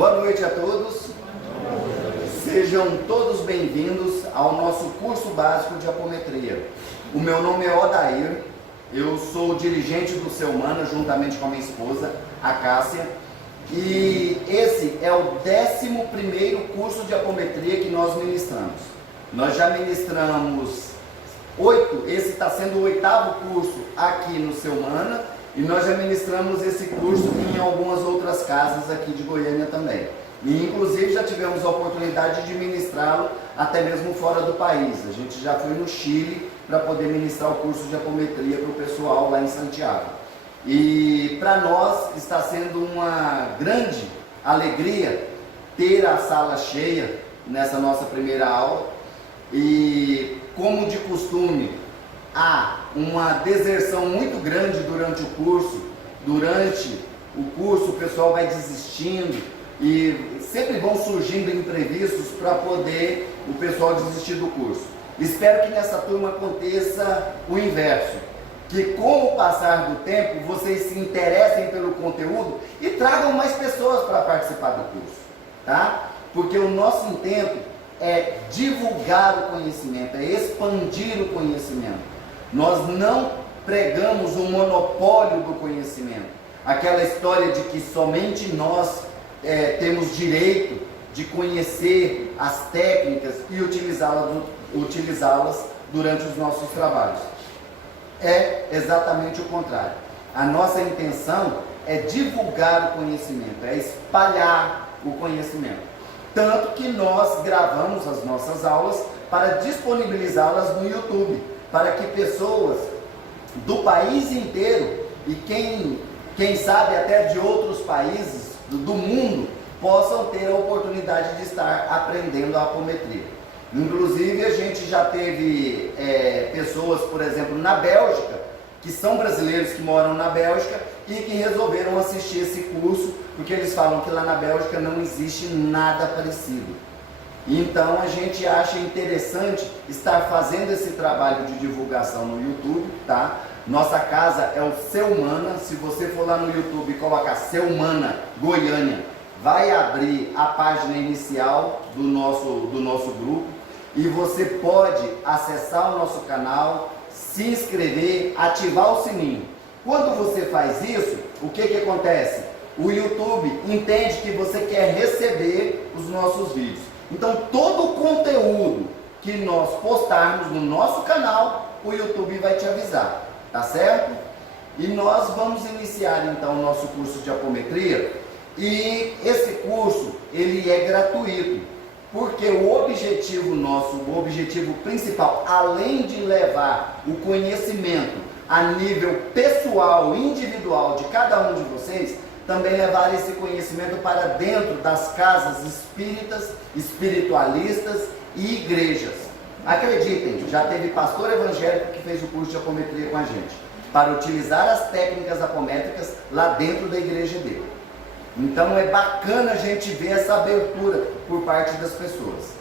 Boa noite a todos. Sejam todos bem-vindos ao nosso curso básico de apometria. O meu nome é Odair, eu sou dirigente do Seu-Humana, juntamente com a minha esposa, a Cássia. E esse é o 11º curso de apometria que nós ministramos. Nós já ministramos 8, esse está sendo o 8º curso aqui no Seu-Humana, e nós já ministramos esse curso em algumas outras casas aqui de Goiânia também. E inclusive já tivemos a oportunidade de ministrá-lo até mesmo fora do país. A gente já foi no Chile para poder ministrar o curso de apometria para o pessoal lá em Santiago. E para nós está sendo uma grande alegria ter a sala cheia nessa nossa primeira aula. E como de costume, há uma deserção muito grande durante o curso. Durante o curso o pessoal vai desistindo e sempre vão surgindo imprevistos para poder o pessoal desistir do curso. Espero que nessa turma aconteça o inverso, que com o passar do tempo vocês se interessem pelo conteúdo e tragam mais pessoas para participar do curso, tá? Porque o nosso intento é divulgar o conhecimento, é expandir o conhecimento. Nós não pregamos o monopólio do conhecimento, aquela história de que somente nós temos direito de conhecer as técnicas e utilizá-las durante os nossos trabalhos. É exatamente o contrário. A nossa intenção é divulgar o conhecimento, é espalhar o conhecimento. Tanto que nós gravamos as nossas aulas para disponibilizá-las no YouTube, para que pessoas do país inteiro e quem sabe até de outros países do mundo possam ter a oportunidade de estar aprendendo a apometria. Inclusive a gente já teve pessoas, por exemplo, na Bélgica, que são brasileiros que moram na Bélgica e que resolveram assistir esse curso, porque eles falam que lá na Bélgica não existe nada parecido. Então a gente acha interessante estar fazendo esse trabalho de divulgação no YouTube, tá? Nossa casa é o Seu-Humana. Se você for lá no YouTube e colocar Seu-Humana Goiânia, vai abrir a página inicial do nosso grupo e você pode acessar o nosso canal, se inscrever, ativar o sininho. Quando você faz isso, o que acontece? O YouTube entende que você quer receber os nossos vídeos. Então todo o conteúdo que nós postarmos no nosso canal, o YouTube vai te avisar, tá certo? E nós vamos iniciar então o nosso curso de apometria, e esse curso ele é gratuito, porque o objetivo nosso, o objetivo principal, além de levar o conhecimento a nível pessoal, individual de cada um de vocês, também levar esse conhecimento para dentro das casas espíritas, espiritualistas e igrejas. Acreditem, já teve pastor evangélico que fez o curso de apometria com a gente, para utilizar as técnicas apométricas lá dentro da igreja dele. Então é bacana a gente ver essa abertura por parte das pessoas.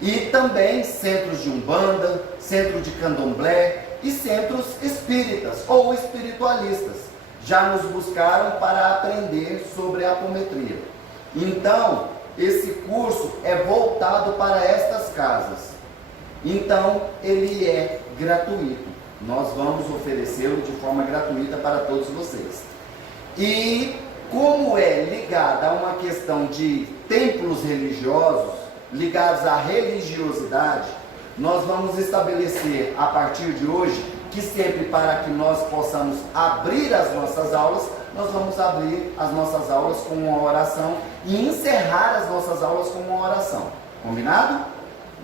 E também centros de umbanda, centro de candomblé e centros espíritas ou espiritualistas já nos buscaram para aprender sobre a apometria. Então, esse curso é voltado para estas casas. Então, ele é gratuito. Nós vamos oferecê-lo de forma gratuita para todos vocês. E como é ligado a uma questão de templos religiosos, ligados à religiosidade, nós vamos estabelecer a partir de hoje que sempre para que nós possamos abrir as nossas aulas, nós vamos abrir as nossas aulas com uma oração e encerrar as nossas aulas com uma oração. Combinado?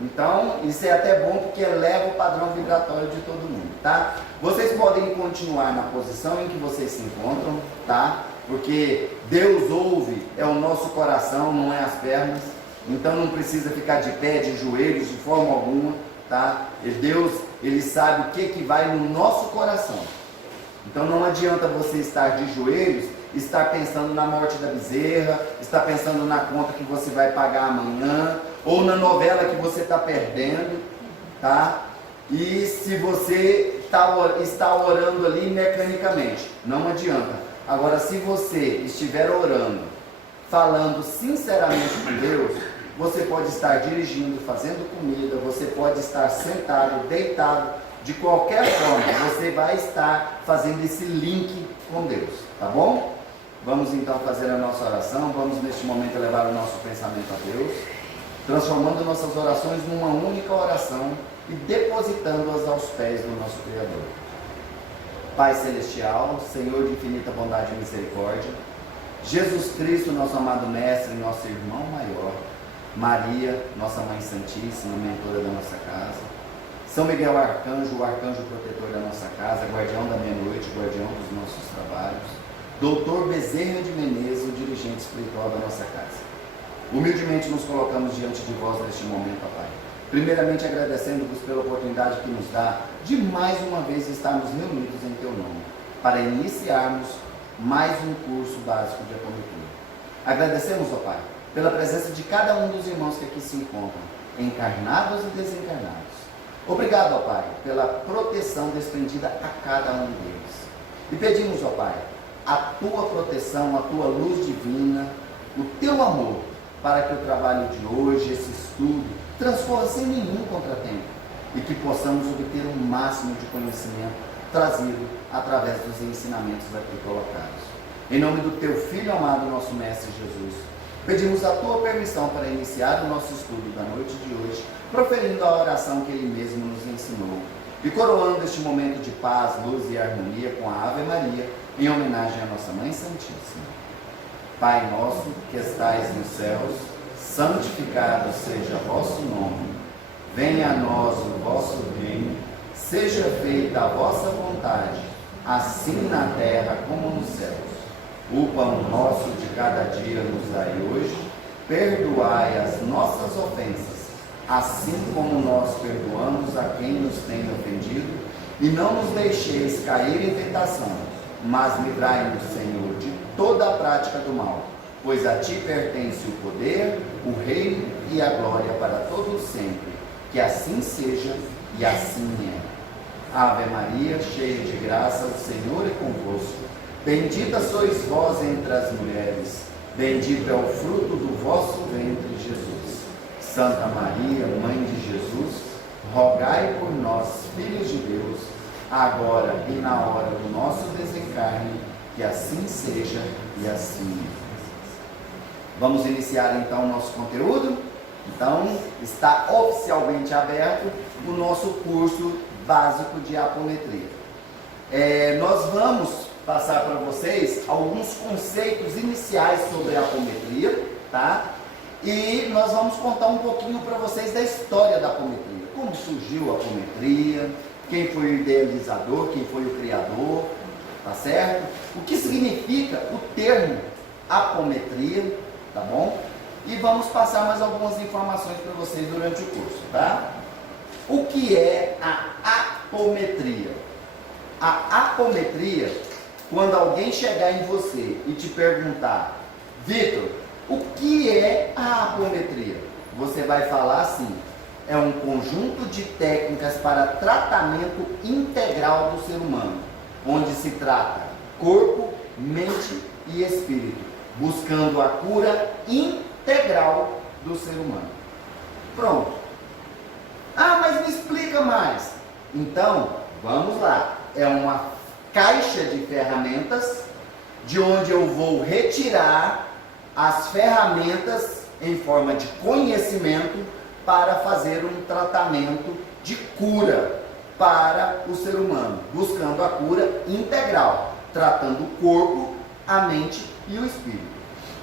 Então, isso é até bom porque eleva o padrão vibratório de todo mundo, tá? Vocês podem continuar na posição em que vocês se encontram, tá? Porque Deus ouve, é o nosso coração, não é as pernas. Então não precisa ficar de pé, de joelhos, de forma alguma, tá? E Deus, Ele sabe o que vai no nosso coração. Então não adianta você estar de joelhos, estar pensando na morte da bezerra, estar pensando na conta que você vai pagar amanhã, ou na novela que você está perdendo, tá? E se você está orando ali mecanicamente, não adianta. Agora, se você estiver orando, falando sinceramente com Deus, você pode estar dirigindo, fazendo comida, você pode estar sentado, deitado, de qualquer forma, você vai estar fazendo esse link com Deus, tá bom? Vamos então fazer a nossa oração, vamos neste momento levar o nosso pensamento a Deus, transformando nossas orações numa única oração e depositando-as aos pés do nosso Criador. Pai Celestial, Senhor de infinita bondade e misericórdia, Jesus Cristo, nosso amado Mestre, nosso irmão maior, Maria, nossa Mãe Santíssima, mentora da nossa casa, São Miguel Arcanjo, o arcanjo protetor da nossa casa, guardião da meia-noite, guardião dos nossos trabalhos, Doutor Bezerra de Menezes, o dirigente espiritual da nossa casa. Humildemente nos colocamos diante de vós neste momento, ó Pai. Primeiramente agradecendo-vos pela oportunidade que nos dá de mais uma vez estarmos reunidos em Teu nome, para iniciarmos mais um curso básico de apometria. Agradecemos, ó Pai, pela presença de cada um dos irmãos que aqui se encontram, encarnados e desencarnados. Obrigado, ó Pai, pela proteção despendida a cada um deles. E pedimos, ó Pai, a Tua proteção, a Tua luz divina, o Teu amor, para que o trabalho de hoje, esse estudo, transcorra sem nenhum contratempo e que possamos obter o máximo de conhecimento trazido através dos ensinamentos aqui colocados. Em nome do Teu Filho amado, nosso Mestre Jesus, pedimos a Tua permissão para iniciar o nosso estudo da noite de hoje, proferindo a oração que Ele mesmo nos ensinou e coroando este momento de paz, luz e harmonia com a Ave Maria, em homenagem à nossa Mãe Santíssima. Pai nosso que estais nos céus, santificado seja o vosso nome. Venha a nós o vosso reino, seja feita a vossa vontade, assim na terra como nos céus. O pão nosso de cada dia nos dai hoje, perdoai as nossas ofensas, assim como nós perdoamos a quem nos tem ofendido, e não nos deixeis cair em tentação, mas livrai-nos, Senhor, de toda a prática do mal, pois a Ti pertence o poder, o reino e a glória para todos sempre. Que assim seja e assim é. Ave Maria, cheia de graça, o Senhor é convosco. Bendita sois vós entre as mulheres, bendito é o fruto do vosso ventre, Jesus. Santa Maria, Mãe de Jesus, rogai por nós, filhos de Deus, agora e na hora do nosso desencarne, que assim seja e assim é. Vamos iniciar então o nosso conteúdo? Então, está oficialmente aberto o nosso curso básico de apometria. Nós vamos passar para vocês alguns conceitos iniciais sobre a apometria, tá? E nós vamos contar um pouquinho para vocês da história da apometria. Como surgiu a apometria, quem foi o idealizador, quem foi o criador, tá certo? O que significa o termo apometria, tá bom? E vamos passar mais algumas informações para vocês durante o curso, tá? O que é a apometria? A apometria, quando alguém chegar em você e te perguntar, Vitor, o que é a apometria? Você vai falar assim, é um conjunto de técnicas para tratamento integral do ser humano, onde se trata corpo, mente e espírito, buscando a cura integral do ser humano. Pronto. Ah, mas me explica mais. Então, vamos lá. É uma caixa de ferramentas de onde eu vou retirar as ferramentas em forma de conhecimento para fazer um tratamento de cura para o ser humano, buscando a cura integral, tratando o corpo, a mente e o espírito.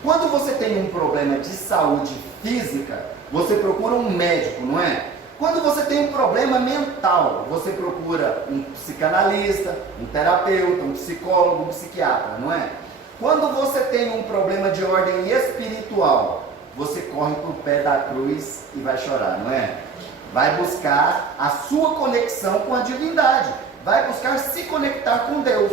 Quando você tem um problema de saúde física, você procura um médico, não é? Quando você tem um problema mental, você procura um psicanalista, um terapeuta, um psicólogo, um psiquiatra, não é? Quando você tem um problema de ordem espiritual, você corre para o pé da cruz e vai chorar, não é? Vai buscar a sua conexão com a divindade, vai buscar se conectar com Deus.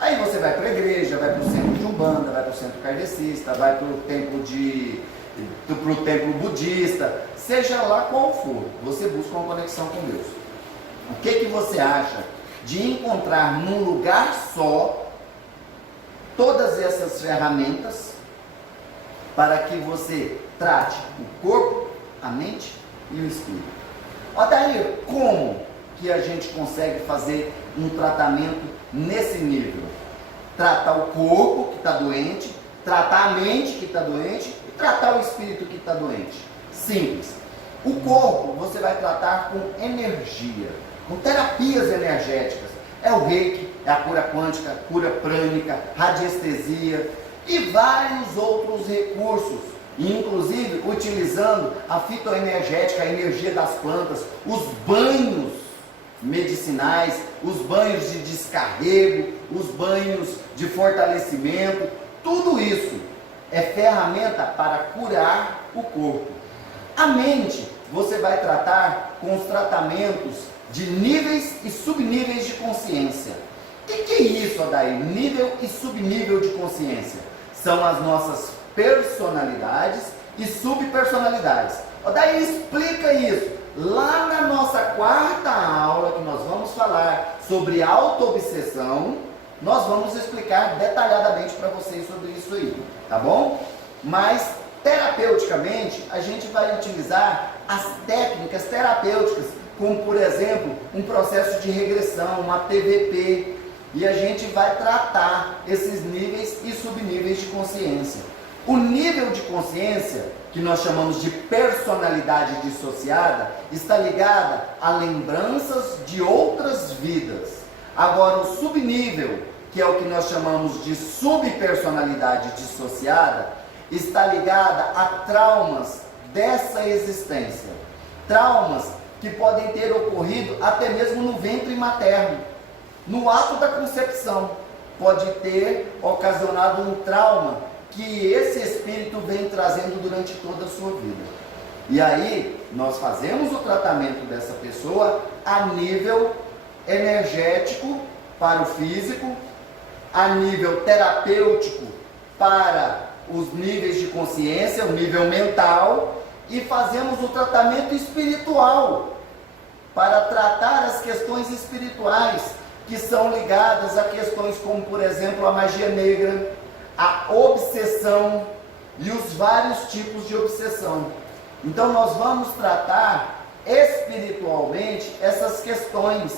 Aí você vai para a igreja, vai para o centro de Umbanda, vai para o centro kardecista, vai para o templo budista, seja lá qual for, você busca uma conexão com Deus. O que você acha de encontrar num lugar só todas essas ferramentas para que você trate o corpo, a mente e o espírito. Odair, como que a gente consegue fazer um tratamento nesse nível? Tratar o corpo que está doente, tratar a mente que está doente e tratar o espírito que está doente. Simples. O corpo você vai tratar com energia, com terapias energéticas. É o reiki, é a cura quântica, cura prânica, radiestesia e vários outros recursos, inclusive utilizando a fitoenergética, a energia das plantas, os banhos medicinais, os banhos de descarrego, os banhos de fortalecimento, tudo isso é ferramenta para curar o corpo. A mente você vai tratar com os tratamentos de níveis e subníveis de consciência. O que é isso, Odair? Nível e subnível de consciência? São as nossas personalidades e subpersonalidades. Odair, explica isso. Lá na nossa quarta aula, que nós vamos falar sobre autoobsessão, nós vamos explicar detalhadamente para vocês sobre isso aí, tá bom? Mas, terapeuticamente, a gente vai utilizar as técnicas terapêuticas, como, por exemplo, um processo de regressão, uma TVP, e a gente vai tratar esses níveis e subníveis de consciência. O nível de consciência, que nós chamamos de personalidade dissociada, está ligada a lembranças de outras vidas. Agora, o subnível, que é o que nós chamamos de subpersonalidade dissociada, está ligada a traumas dessa existência. Traumas que podem ter ocorrido até mesmo no ventre materno. No ato da concepção, pode ter ocasionado um trauma que esse espírito vem trazendo durante toda a sua vida. E aí, nós fazemos o tratamento dessa pessoa a nível energético para o físico, a nível terapêutico para os níveis de consciência, o nível mental, e fazemos o tratamento espiritual para tratar as questões espirituais que são ligadas a questões como, por exemplo, a magia negra, a obsessão e os vários tipos de obsessão. Então nós vamos tratar espiritualmente essas questões,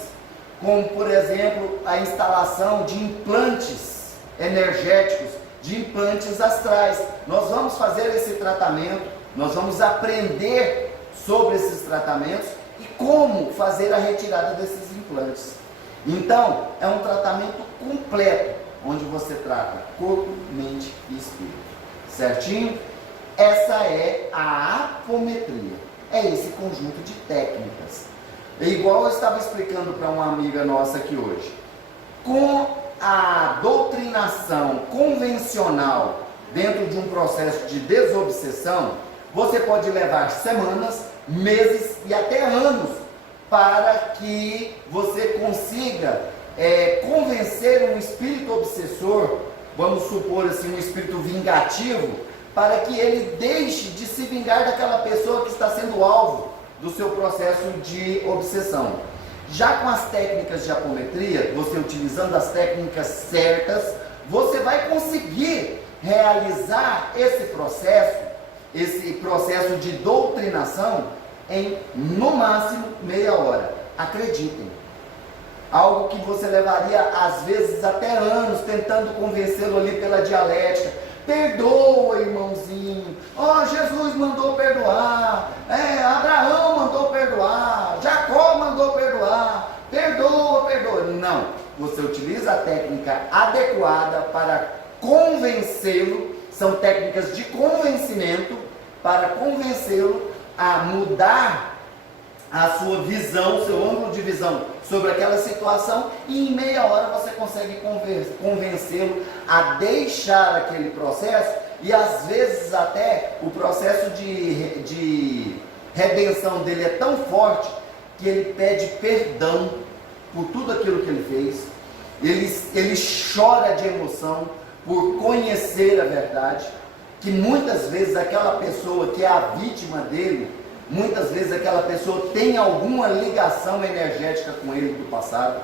como, por exemplo, a instalação de implantes energéticos, de implantes astrais. Nós vamos fazer esse tratamento, nós vamos aprender sobre esses tratamentos e como fazer a retirada desses implantes. Então, é um tratamento completo, onde você trata corpo, mente e espírito. Certinho? Essa é a apometria. É esse conjunto de técnicas. É igual eu estava explicando para uma amiga nossa aqui hoje. Com a doutrinação convencional dentro de um processo de desobsessão, você pode levar semanas, meses e até anos para que você consiga convencer um espírito obsessor, vamos supor assim, um espírito vingativo, para que ele deixe de se vingar daquela pessoa que está sendo alvo do seu processo de obsessão. Já com as técnicas de apometria, você utilizando as técnicas certas, você vai conseguir realizar esse processo de doutrinação em, no máximo, meia hora. Acreditem. Algo que você levaria, às vezes, até anos, tentando convencê-lo ali pela dialética. Perdoa, irmãozinho. Oh, Jesus mandou perdoar. Abraão mandou perdoar. Jacó mandou perdoar. Perdoa, perdoa. Não. Você utiliza a técnica adequada para convencê-lo. São técnicas de convencimento para convencê-lo a mudar a sua visão, seu ângulo de visão sobre aquela situação, e em meia hora você consegue convencê-lo a deixar aquele processo, e às vezes até o processo de redenção dele é tão forte que ele pede perdão por tudo aquilo que ele fez, ele chora de emoção por conhecer a verdade, que muitas vezes aquela pessoa que é a vítima dele, muitas vezes aquela pessoa tem alguma ligação energética com ele do passado,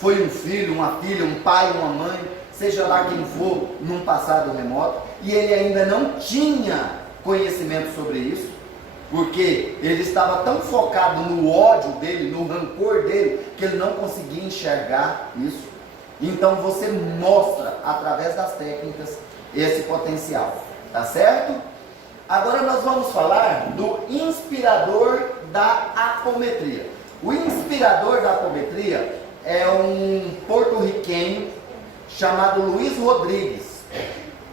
foi um filho, uma filha, um pai, uma mãe, seja lá quem for, num passado remoto, e ele ainda não tinha conhecimento sobre isso, porque ele estava tão focado no ódio dele, no rancor dele, que ele não conseguia enxergar isso. Então você mostra, através das técnicas, esse potencial, tá certo? Agora nós vamos falar do inspirador da apometria. O inspirador da apometria é um porto-riquenho chamado Luiz Rodrigues.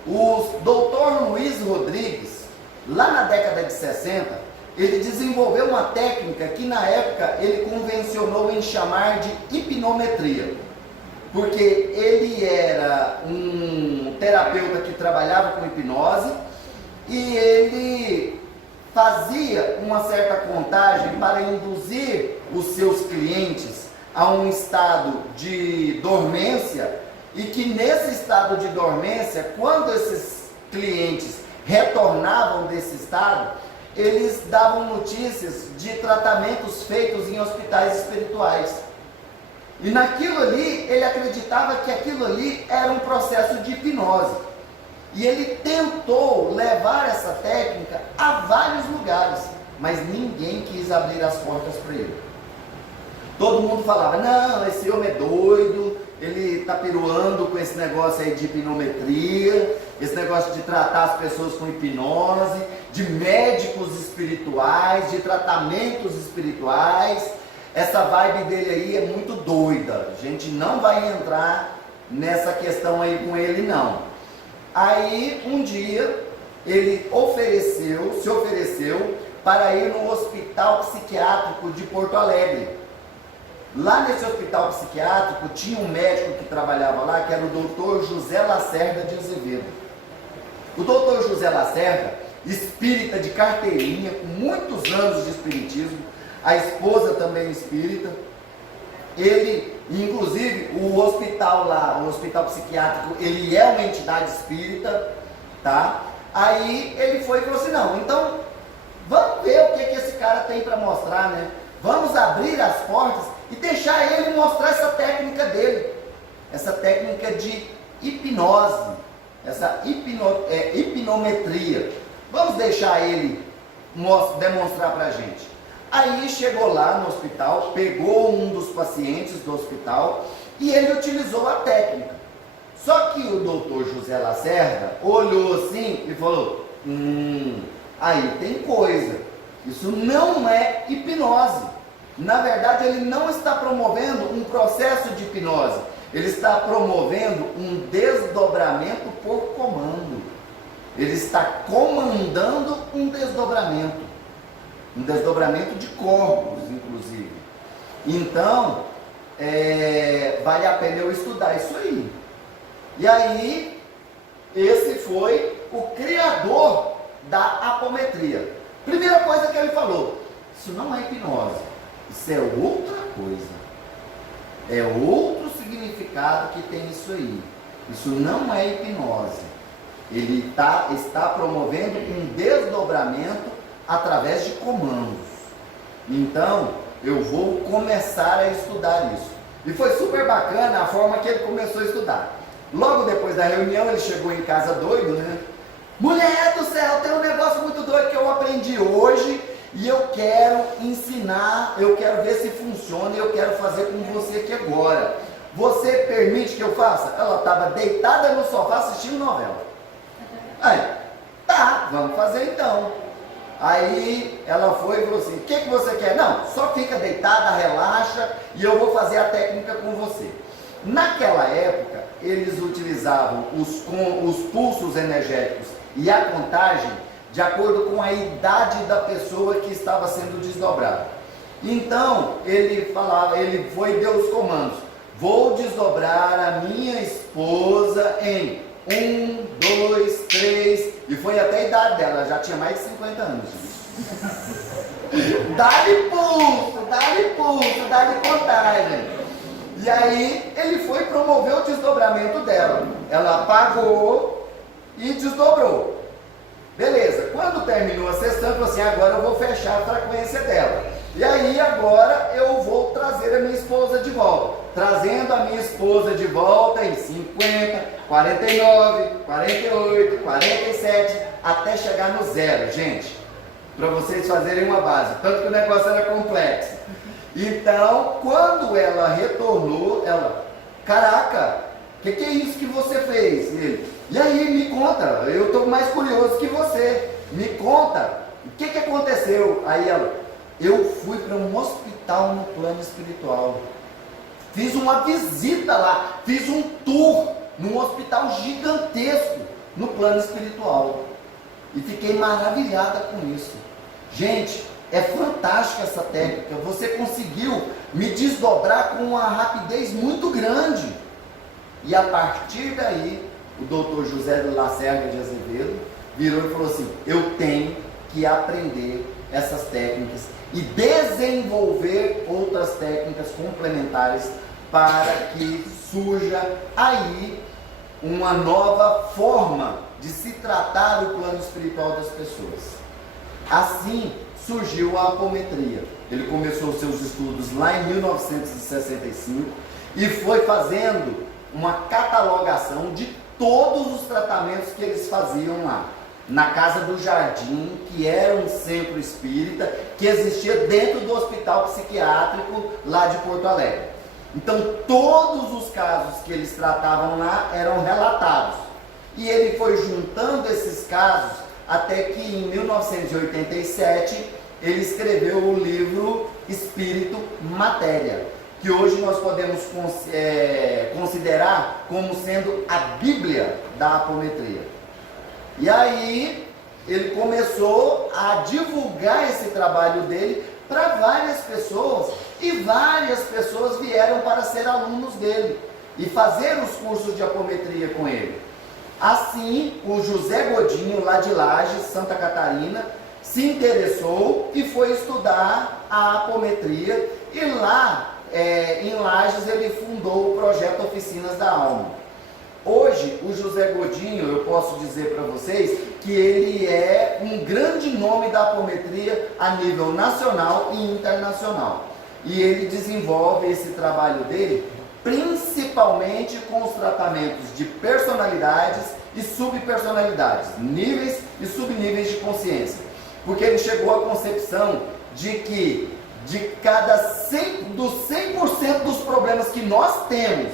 O doutor Luiz Rodrigues, lá na década de 60, ele desenvolveu uma técnica que na época ele convencionou em chamar de hipnometria, porque ele era um terapeuta que trabalhava com hipnose e ele fazia uma certa contagem para induzir os seus clientes a um estado de dormência, e que nesse estado de dormência, quando esses clientes retornavam desse estado, eles davam notícias de tratamentos feitos em hospitais espirituais. E naquilo ali, ele acreditava que aquilo ali era um processo de hipnose. E ele tentou levar essa técnica a vários lugares, mas ninguém quis abrir as portas para ele. Todo mundo falava, não, esse homem é doido, ele está piruando com esse negócio aí de hipnometria, esse negócio de tratar as pessoas com hipnose, de médicos espirituais, de tratamentos espirituais. Essa vibe dele aí é muito doida, a gente não vai entrar nessa questão aí com ele não. Aí um dia ele se ofereceu para ir no hospital psiquiátrico de Porto Alegre. Lá nesse hospital psiquiátrico tinha um médico que trabalhava lá, que era o doutor José Lacerda de Azevedo. O doutor José Lacerda, espírita de carteirinha, com muitos anos de espiritismo, a esposa também espírita, ele, inclusive, o hospital lá, o hospital psiquiátrico, ele é uma entidade espírita, tá? Aí ele foi e falou assim, não, então, vamos ver o que esse cara tem para mostrar, né? Vamos abrir as portas e deixar ele mostrar essa técnica dele, essa técnica de hipnose, essa hipnometria. Vamos deixar ele demonstrar para a gente. Aí chegou lá no hospital, pegou um dos pacientes do hospital e ele utilizou a técnica. Só que o doutor José Lacerda olhou assim e falou, aí tem coisa, isso não é hipnose. Na verdade, ele não está promovendo um processo de hipnose, ele está promovendo um desdobramento por comando. Ele está comandando um desdobramento de corpos, inclusive. Então, vale a pena eu estudar isso aí. E aí, esse foi o criador da apometria. Primeira coisa que ele falou, isso não é hipnose, isso é outra coisa. É outro significado que tem isso aí. Isso não é hipnose. Ele está promovendo um desdobramento através de comandos. Então, eu vou começar a estudar isso. E foi super bacana a forma que ele começou a estudar. Logo depois da reunião, ele chegou em casa doido, né? Mulher do céu, tem um negócio muito doido que eu aprendi hoje e eu quero ensinar, eu quero ver se funciona e eu quero fazer com você aqui agora. Você permite que eu faça? Ela estava deitada no sofá assistindo novela. Aí, tá, vamos fazer então. Aí ela foi e falou assim, o que você quer? Não, só fica deitada, relaxa e eu vou fazer a técnica com você. Naquela época, eles utilizavam os pulsos energéticos e a contagem de acordo com a idade da pessoa que estava sendo desdobrada. Então, ele foi e deu os comandos. Vou desdobrar a minha esposa em 1, 2, 3, e foi até a idade dela, já tinha mais de 50 anos. Dá-lhe pulso, dá-lhe contagem. E aí ele foi promover o desdobramento dela. Ela apagou e desdobrou. Beleza, quando terminou a sessão, falou assim, agora eu vou fechar a frequência dela. E aí agora eu vou trazer a minha esposa de volta. trazendo a minha esposa de volta em 50, 49, 48, 47, até chegar no zero, gente. Para vocês fazerem uma base. Tanto que o negócio era complexo. Então, quando ela retornou, ela, caraca, o que é isso que você fez? Ele, e aí, me conta, eu estou mais curioso que você. Me conta, o que aconteceu? Aí ela, eu fui para um hospital no plano espiritual. Fiz uma visita lá, fiz um tour num hospital gigantesco no plano espiritual. E fiquei maravilhada com isso. Gente, é fantástica essa técnica. Você conseguiu me desdobrar com uma rapidez muito grande. E a partir daí, o doutor José Lacerda de Azevedo virou e falou assim, eu tenho que aprender essas técnicas e desenvolver outras técnicas complementares para que surja aí uma nova forma de se tratar o plano espiritual das pessoas. Assim surgiu a apometria. Ele começou seus estudos lá em 1965 e foi fazendo uma catalogação de todos os tratamentos que eles faziam lá. Na Casa do Jardim, que era um centro espírita que existia dentro do hospital psiquiátrico lá de Porto Alegre. Então todos os casos que eles tratavam lá eram relatados. E ele foi juntando esses casos até que em 1987 ele escreveu o livro Espírito Matéria, que hoje nós podemos considerar como sendo a Bíblia da apometria. E aí ele começou a divulgar esse trabalho dele para várias pessoas, e várias pessoas vieram para ser alunos dele e fazer os cursos de apometria com ele. Assim, o José Godinho, lá de Lages, Santa Catarina, se interessou e foi estudar a apometria, e lá em Lages ele fundou o projeto Oficinas da Alma. Hoje, o José Godinho, eu posso dizer para vocês que ele é um grande nome da apometria a nível nacional e internacional. E ele desenvolve esse trabalho dele principalmente com os tratamentos de personalidades e subpersonalidades, níveis e subníveis de consciência. Porque ele chegou à concepção de que dos 100% dos problemas que nós temos,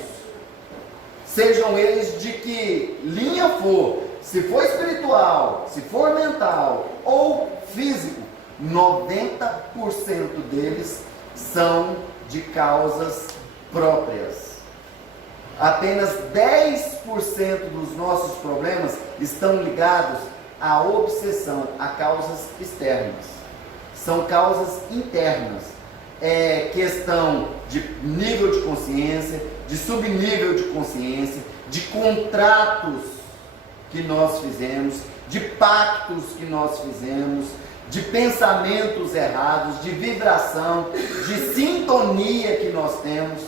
sejam eles de que linha for, se for espiritual, se for mental ou físico, 90% deles são de causas próprias. Apenas 10% dos nossos problemas estão ligados à obsessão, a causas externas. São causas internas. É questão de nível de consciência, de subnível de consciência, de contratos que nós fizemos, de pactos que nós fizemos, de pensamentos errados, de vibração, de sintonia que nós temos.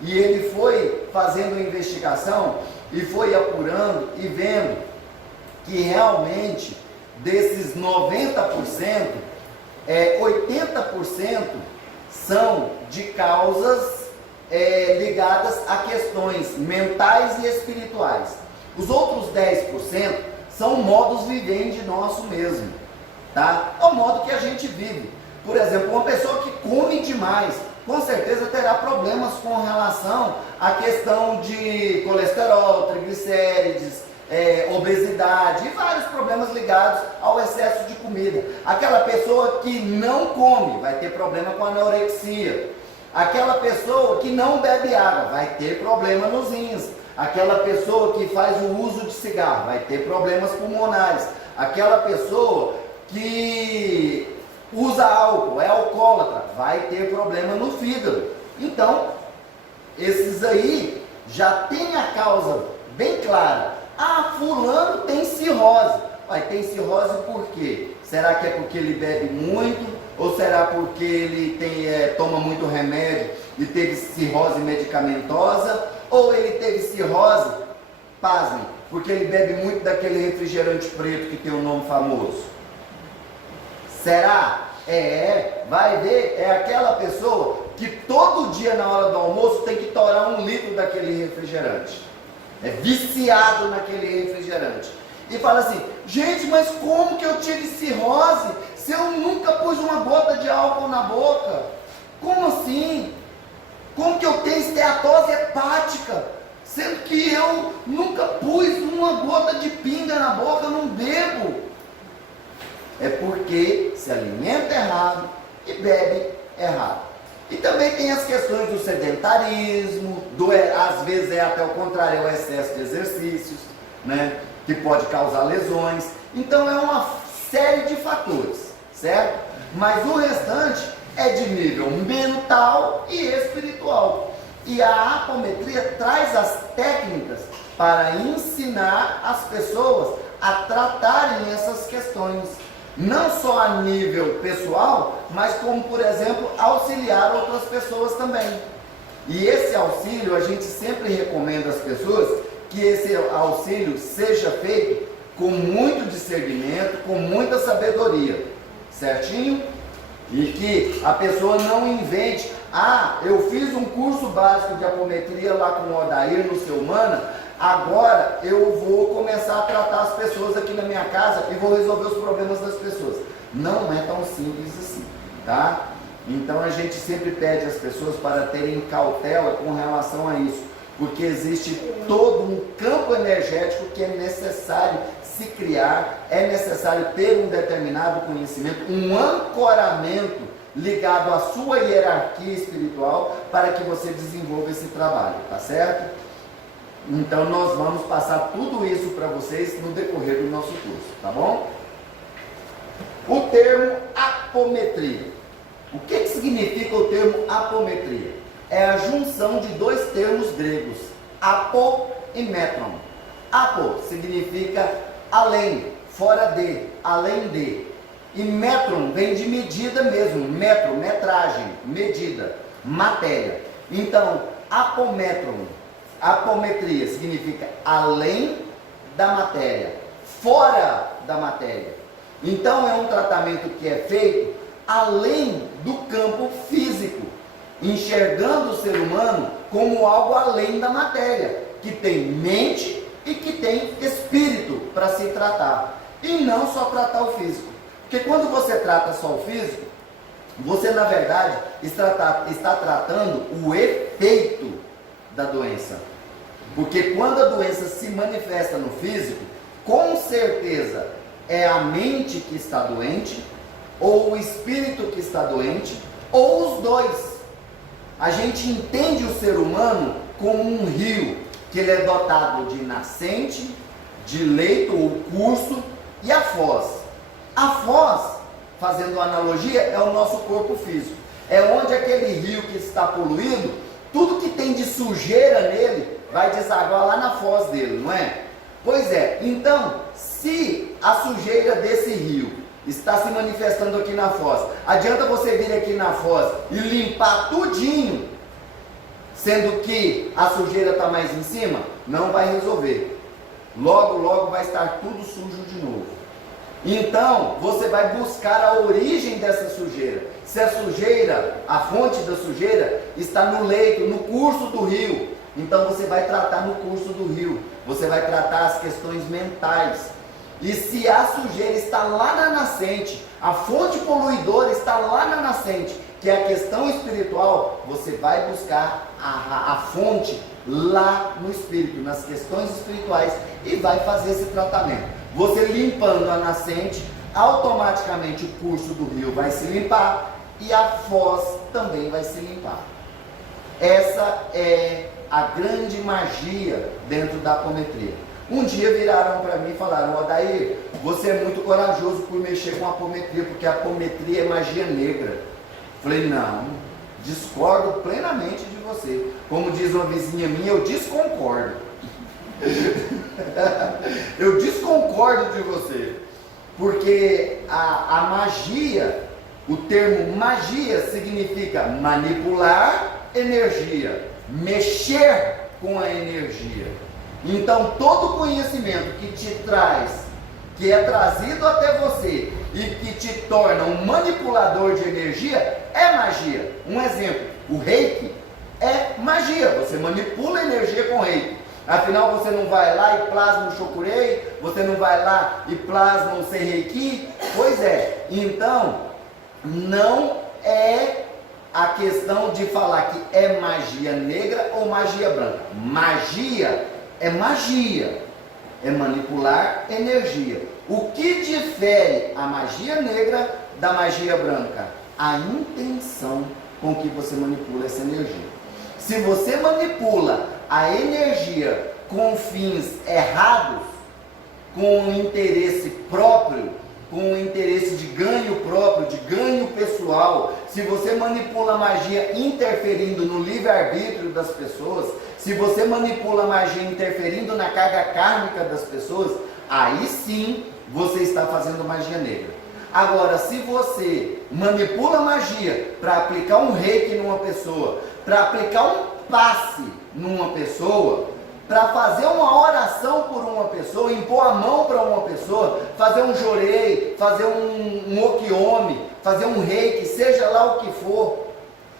E ele foi fazendo a investigação e foi apurando e vendo que realmente desses 90%, 80% são de causas ligadas a questões mentais e espirituais. Os outros 10% são modos vivendi nosso mesmo, tá? É o modo que a gente vive. Por exemplo, uma pessoa que come demais, com certeza terá problemas com relação à questão de colesterol, triglicérides, obesidade e vários problemas ligados ao excesso de comida. Aquela pessoa que não come vai ter problema com anorexia. Aquela pessoa que não bebe água vai ter problema nos rins. Aquela pessoa que faz o uso de cigarro vai ter problemas pulmonares. Aquela pessoa que usa álcool, é alcoólatra, vai ter problema no fígado. Então, esses aí já tem a causa bem clara. Ah, fulano tem cirrose. Vai ter cirrose por quê? Será que é porque ele bebe muito? Ou será porque ele toma muito remédio e teve cirrose medicamentosa? Ou ele teve cirrose, pasmem, porque ele bebe muito daquele refrigerante preto que tem um nome famoso? Será? Vai ver, é aquela pessoa que todo dia na hora do almoço tem que torar 1 litro daquele refrigerante. É viciado naquele refrigerante. E fala assim, gente, mas como que eu tive cirrose se eu nunca pus uma gota de álcool na boca? Como assim? Como que eu tenho esteatose hepática, sendo que eu nunca pus uma gota de pinga na boca, eu não bebo? É porque se alimenta errado e bebe errado. E também tem as questões do sedentarismo, às vezes é até o contrário, é o excesso de exercícios, né, que pode causar lesões. Então é uma série de fatores, certo? Mas o restante é de nível mental e espiritual. E a apometria traz as técnicas para ensinar as pessoas a tratarem essas questões. Não só a nível pessoal, mas como, por exemplo, auxiliar outras pessoas também. E esse auxílio, a gente sempre recomenda às pessoas que esse auxílio seja feito com muito discernimento, com muita sabedoria, certinho? E que a pessoa não invente, eu fiz um curso básico de apometria lá com o Odair no Seu Humana, agora eu vou começar a tratar as pessoas aqui na minha casa e vou resolver os problemas das pessoas. Não é tão simples assim, tá? Então a gente sempre pede às pessoas para terem cautela com relação a isso, porque existe todo um campo energético que é necessário se criar, é necessário ter um determinado conhecimento, um ancoramento ligado à sua hierarquia espiritual para que você desenvolva esse trabalho, tá certo? Então nós vamos passar tudo isso para vocês no decorrer do nosso curso, tá bom? O termo apometria. O que significa o termo apometria? É a junção de 2 termos gregos, apo e metron. Apo significa além, fora de, além de. E metron vem de medida mesmo, metro, metragem, medida, matéria. Então, apometria significa além da matéria, fora da matéria. Então é um tratamento que é feito além do campo físico, enxergando o ser humano como algo além da matéria, que tem mente e que tem espírito para se tratar, e não só tratar o físico. Porque quando você trata só o físico, você na verdade está tratando o efeito da doença. Porque quando a doença se manifesta no físico, com certeza é a mente que está doente, ou o espírito que está doente, ou os dois. A gente entende o ser humano como um rio, que ele é dotado de nascente, de leito ou curso, e a foz. A foz, fazendo analogia, é o nosso corpo físico. É onde aquele rio que está poluído, tudo que tem de sujeira nele, vai desaguar lá na foz dele, não é? Pois é, então, se a sujeira desse rio está se manifestando aqui na foz, adianta você vir aqui na foz e limpar tudinho, sendo que a sujeira está mais em cima? Não vai resolver. Logo, logo vai estar tudo sujo de novo. Então, você vai buscar a origem dessa sujeira. Se a sujeira, a fonte da sujeira, está no leito, no curso do rio, então você vai tratar no curso do rio. Você vai tratar as questões mentais. E se a sujeira está lá na nascente, a fonte poluidora está lá na nascente, que é a questão espiritual, você vai buscar a fonte lá no espírito, nas questões espirituais, e vai fazer esse tratamento. Você limpando a nascente, automaticamente o curso do rio vai se limpar e a foz também vai se limpar. Essa é a grande magia dentro da apometria. Um dia viraram para mim e falaram: Odair, você é muito corajoso por mexer com a apometria, porque a apometria é magia negra. Falei: não, discordo plenamente de você. Como diz uma vizinha minha, eu desconcordo. Eu desconcordo de você, porque a magia, o termo magia significa manipular energia, mexer com a energia. Então todo conhecimento que te traz, que é trazido até você e que te torna um manipulador de energia, é magia. Um exemplo: O reiki é magia, você manipula a energia com reiki. Afinal, você não vai lá e plasma o chokurei, você não vai lá e plasma o Senreiki. Pois é, então, não é a questão de falar que é magia negra ou magia branca. Magia é magia, é manipular energia. O que difere a magia negra da magia branca? A intenção com que você manipula essa energia. Se você manipula a energia com fins errados, com interesse próprio, com interesse de ganho próprio, de ganho pessoal, se você manipula a magia interferindo no livre-arbítrio das pessoas, se você manipula a magia interferindo na carga kármica das pessoas, aí sim você está fazendo magia negra. Agora, se você manipula a magia para aplicar um reiki numa pessoa, para aplicar um passe numa pessoa, para fazer uma oração por uma pessoa, impor a mão para uma pessoa, fazer um jorei, fazer um okiomi, fazer um reiki, seja lá o que for,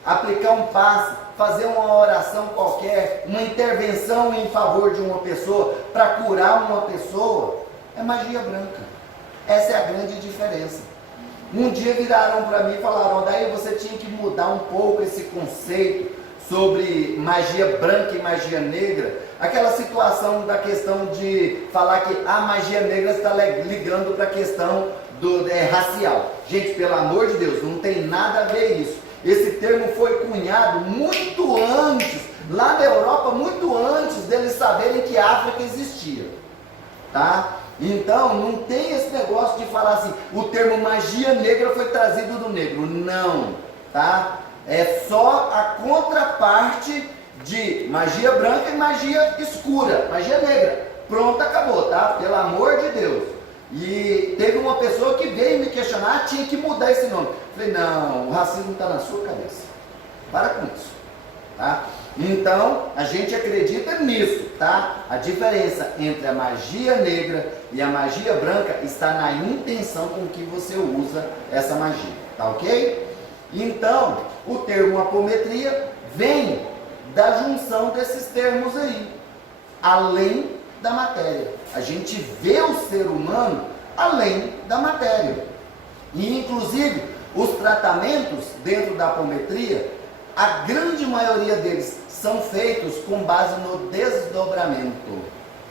aplicar um passe, fazer uma oração qualquer, uma intervenção em favor de uma pessoa, para curar uma pessoa, é magia branca. Essa é a grande diferença. Um dia viraram para mim e falaram: daí você tinha que mudar um pouco esse conceito sobre magia branca e magia negra. Aquela situação da questão de falar que a magia negra está ligando para a questão racial. Gente, pelo amor de Deus, não tem nada a ver isso. Esse termo foi cunhado muito antes, lá na Europa, muito antes deles saberem que a África existia. Tá? Então, não tem esse negócio de falar assim, o termo magia negra foi trazido do negro. Não, tá? É só a contraparte de magia branca e magia escura, magia negra. Pronto, acabou, tá? Pelo amor de Deus. E teve uma pessoa que veio me questionar, tinha que mudar esse nome. Falei, não, o racismo está na sua cabeça. Para com isso, tá? Então, a gente acredita nisso, tá? A diferença entre a magia negra e a magia branca está na intenção com que você usa essa magia, tá ok? Então, o termo apometria vem da junção desses termos aí, além da matéria. A gente vê o ser humano além da matéria. E, inclusive, os tratamentos dentro da apometria, a grande maioria deles são feitos com base no desdobramento.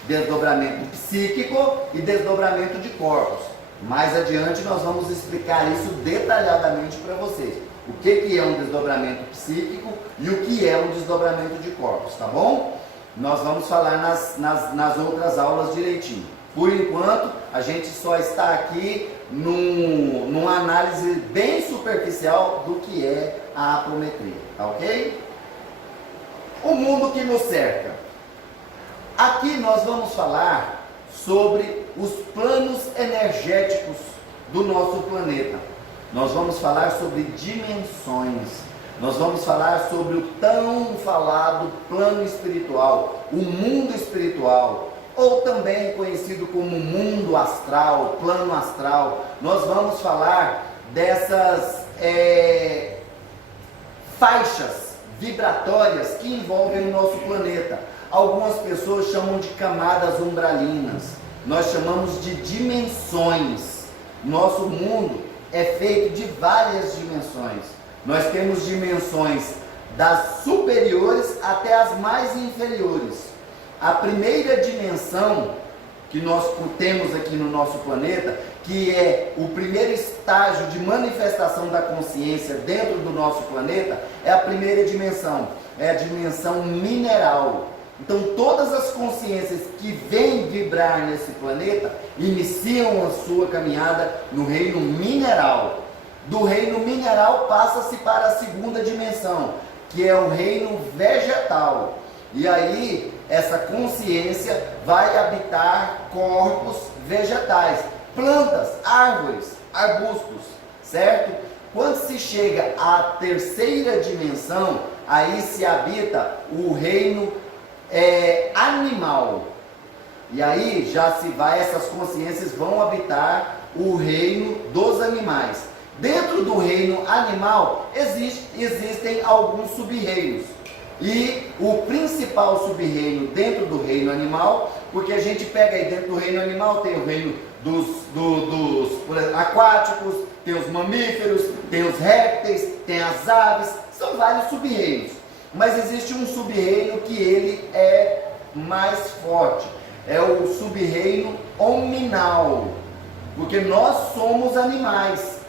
Desdobramento psíquico e desdobramento de corpos. Mais adiante nós vamos explicar isso detalhadamente para vocês. O que é um desdobramento psíquico e o que é um desdobramento de corpos, tá bom? Nós vamos falar nas outras aulas direitinho. Por enquanto, a gente só está aqui numa análise bem superficial do que é a apometria, tá ok? O mundo que nos cerca. Aqui nós vamos falar sobre os planos energéticos do nosso planeta. Nós vamos falar sobre dimensões. Nós vamos falar sobre o tão falado plano espiritual, o mundo espiritual, ou também conhecido como mundo astral, plano astral. Nós vamos falar dessas faixas vibratórias que envolvem o nosso planeta. Algumas pessoas chamam de camadas umbralinas, nós chamamos de dimensões. Nosso mundo é feito de várias dimensões. Nós temos dimensões das superiores até as mais inferiores. A primeira dimensão que nós temos aqui no nosso planeta, que é o primeiro estágio de manifestação da consciência dentro do nosso planeta, é a primeira dimensão, é a dimensão mineral. Então todas as consciências que vêm vibrar nesse planeta iniciam a sua caminhada no reino mineral. Do reino mineral passa-se para a segunda dimensão, que é o reino vegetal. E aí essa consciência vai habitar corpos vegetais, plantas, árvores, arbustos, certo? Quando se chega à terceira dimensão, aí se habita o reino animal. E aí já se vai, essas consciências vão habitar o reino dos animais. Dentro do reino animal existem alguns sub-reinos. E o principal sub-reino dentro do reino animal, porque a gente pega aí dentro do reino animal, tem o reino dos aquáticos, tem os mamíferos, tem os répteis, tem as aves, são vários sub-reinos. Mas existe um sub-reino que ele é mais forte, é o sub-reino hominal, porque nós somos animais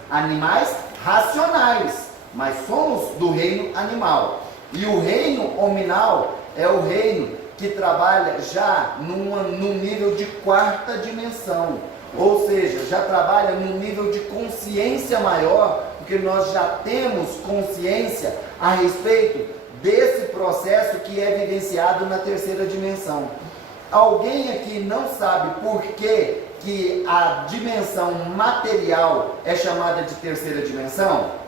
racionais, mas somos do reino animal. E o reino hominal é o reino que trabalha já num nível de quarta dimensão, ou seja, já trabalha num nível de consciência maior, porque nós já temos consciência a respeito desse processo que é vivenciado na terceira dimensão. Alguém aqui não sabe por que a dimensão material é chamada de terceira dimensão?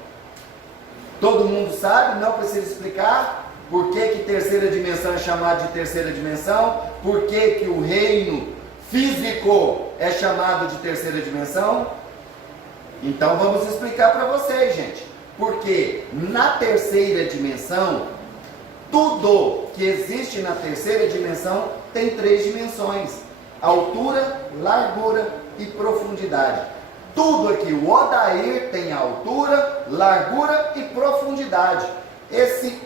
Todo mundo sabe, não precisa explicar por que terceira dimensão é chamada de terceira dimensão, por que o reino físico é chamado de terceira dimensão. Então vamos explicar para vocês, gente. Porque na terceira dimensão, tudo que existe na terceira dimensão tem 3 dimensões: altura, largura e profundidade. Tudo aqui, o Odair tem altura, largura e profundidade. Esse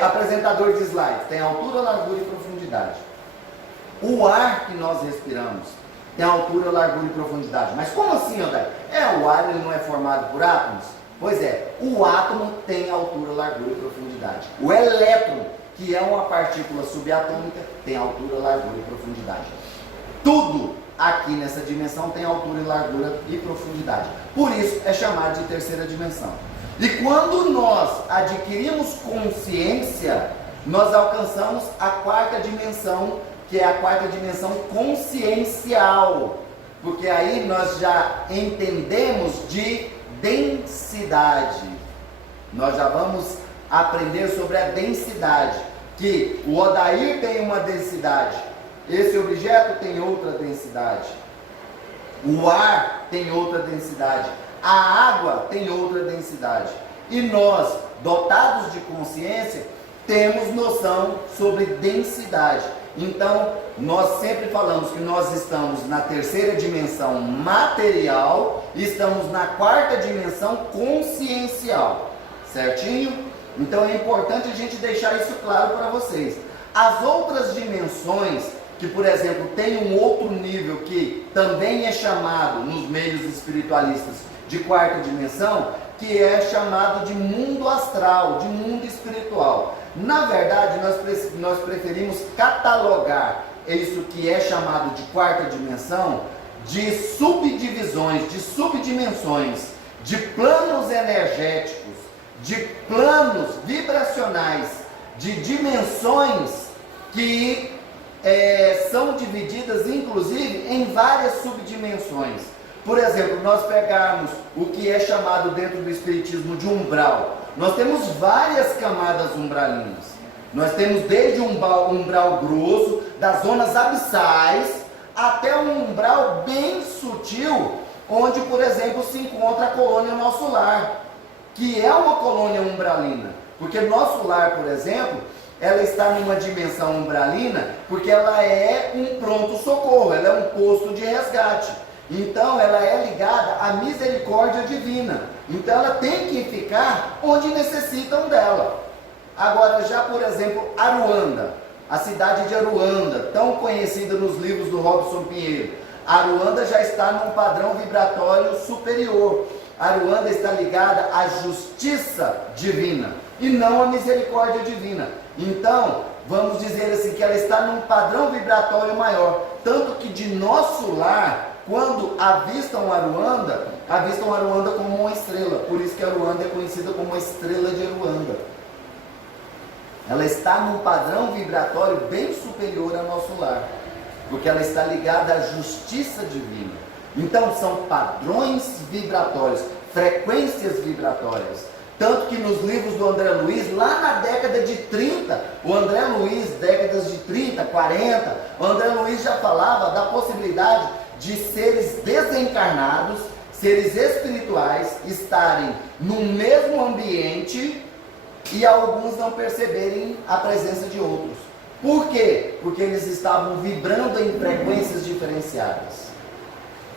apresentador de slides tem altura, largura e profundidade. O ar que nós respiramos tem altura, largura e profundidade. Mas como assim, Odair? O ar ele não é formado por átomos? Pois é, o átomo tem altura, largura e profundidade. O elétron, que é uma partícula subatômica, tem altura, largura e profundidade. Tudo aqui nessa dimensão tem altura, largura e profundidade. Por isso é chamado de terceira dimensão. E quando nós adquirimos consciência, nós alcançamos a quarta dimensão, que é a quarta dimensão consciencial. Porque aí nós já entendemos de densidade. Nós já vamos aprender sobre a densidade. Que o Odair tem uma densidade. Esse objeto tem outra densidade. O ar tem outra densidade. A água tem outra densidade. E nós, dotados de consciência, temos noção sobre densidade. Então, nós sempre falamos que nós estamos na terceira dimensão material e estamos na quarta dimensão consciencial. Certinho? Então é importante a gente deixar isso claro para vocês. As outras dimensões, que por exemplo tem um outro nível que também é chamado nos meios espiritualistas de quarta dimensão, que é chamado de mundo astral, de mundo espiritual. Na verdade, nós preferimos catalogar isso que é chamado de quarta dimensão de subdivisões, de subdimensões, de planos energéticos, de planos vibracionais, de dimensões que são divididas inclusive em várias subdimensões. Por exemplo, nós pegarmos o que é chamado dentro do espiritismo de umbral. Nós temos várias camadas umbralinas. Nós temos desde um umbral grosso, das zonas abissais, até um umbral bem sutil, onde, por exemplo, se encontra a colônia Nosso Lar, que é uma colônia umbralina. Porque Nosso Lar, por exemplo, ela está numa dimensão umbralina, porque ela é um pronto-socorro, ela é um posto de resgate. Então ela é ligada à misericórdia divina. Então ela tem que ficar onde necessitam dela. Agora já, por exemplo, Aruanda, a cidade de Aruanda, tão conhecida nos livros do Robson Pinheiro. Aruanda já está num padrão vibratório superior. Aruanda está ligada à justiça divina e não à misericórdia divina. Então, vamos dizer assim, que ela está num padrão vibratório maior. Tanto que de Nosso Lar, quando avistam Aruanda como uma estrela. Por isso que Aruanda é conhecida como a estrela de Aruanda. Ela está num padrão vibratório bem superior a Nosso Lar, porque ela está ligada à justiça divina. Então são padrões vibratórios, frequências vibratórias. Tanto que nos livros do André Luiz, lá na década de 30, o André Luiz, décadas de 30, 40, o André Luiz já falava da possibilidade de seres desencarnados seres espirituais estarem no mesmo ambiente e alguns não perceberem a presença de outros. Por quê? Porque eles estavam vibrando em frequências diferenciadas.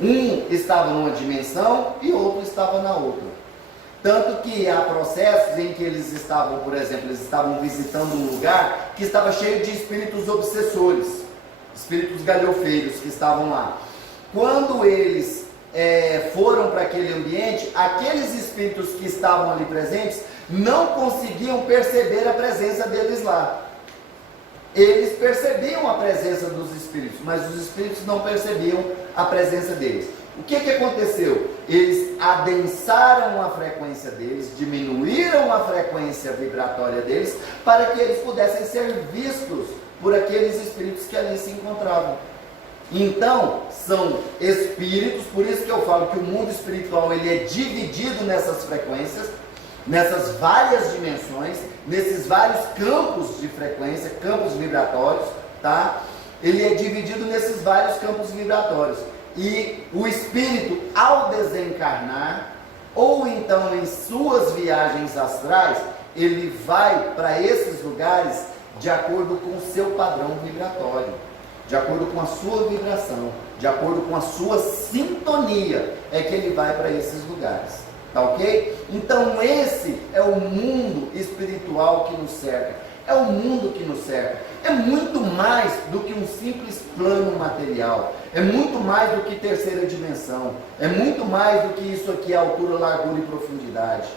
Um estava numa dimensão e outro estava na outra. Tanto que há processos em que eles estavam, por exemplo, eles estavam visitando um lugar que estava cheio de espíritos obsessores, espíritos galhofeiros que estavam lá. Quando eles foram para aquele ambiente, aqueles espíritos que estavam ali presentes não conseguiam perceber a presença deles lá. Eles percebiam a presença dos espíritos, mas os espíritos não percebiam a presença deles. O que aconteceu? Eles adensaram a frequência deles, diminuíram a frequência vibratória deles, para que eles pudessem ser vistos por aqueles espíritos que ali se encontravam. Então, são espíritos, por isso que eu falo que o mundo espiritual ele é dividido nessas frequências, nessas várias dimensões, nesses vários campos de frequência, campos vibratórios, tá? Ele é dividido nesses vários campos vibratórios. E o espírito, ao desencarnar, ou então em suas viagens astrais, ele vai para esses lugares de acordo com o seu padrão vibratório, de acordo com a sua vibração, de acordo com a sua sintonia, é que ele vai para esses lugares. Tá ok? Então esse é o mundo espiritual que nos cerca. É o mundo que nos cerca. É muito mais do que um simples plano material. É muito mais do que terceira dimensão. É muito mais do que isso aqui, altura, largura e profundidade.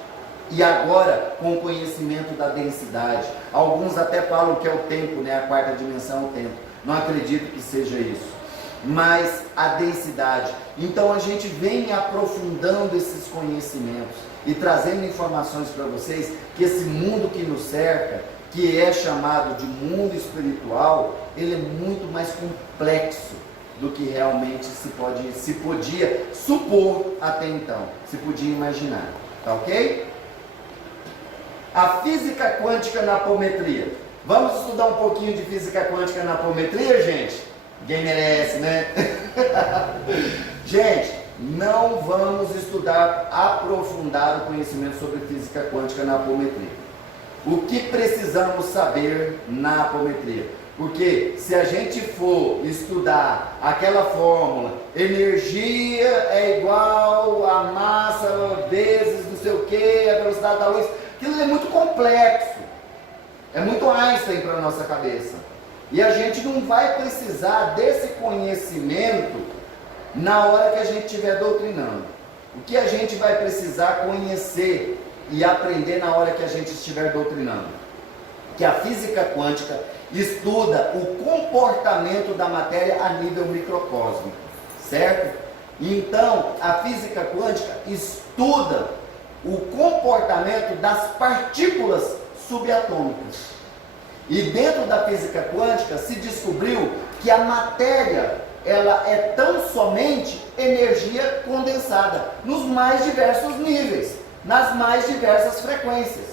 E agora, com o conhecimento da densidade. Alguns até falam que é o tempo, né? A quarta dimensão é o tempo. Não acredito que seja isso. Mas a densidade. Então a gente vem aprofundando esses conhecimentos e trazendo informações para vocês que esse mundo que nos cerca, que é chamado de mundo espiritual, ele é muito mais complexo do que realmente se podia supor até então, se podia imaginar, tá ok? A física quântica na apometria. Vamos estudar um pouquinho de física quântica na apometria, gente? Ninguém merece, né? Gente, não vamos aprofundar o conhecimento sobre física quântica na apometria. O que precisamos saber na apometria? Porque se a gente for estudar aquela fórmula, energia é igual a massa vezes não sei o que, a velocidade da luz, aquilo é muito complexo. É muito Einstein para a nossa cabeça. E a gente não vai precisar desse conhecimento na hora que a gente estiver doutrinando. O que a gente vai precisar conhecer e aprender na hora que a gente estiver doutrinando? Que a física quântica estuda o comportamento da matéria a nível microcósmico, certo? Então, a física quântica estuda o comportamento das partículas subatômicas. E dentro da física quântica se descobriu que a matéria, ela é tão somente energia condensada, nos mais diversos níveis, nas mais diversas frequências.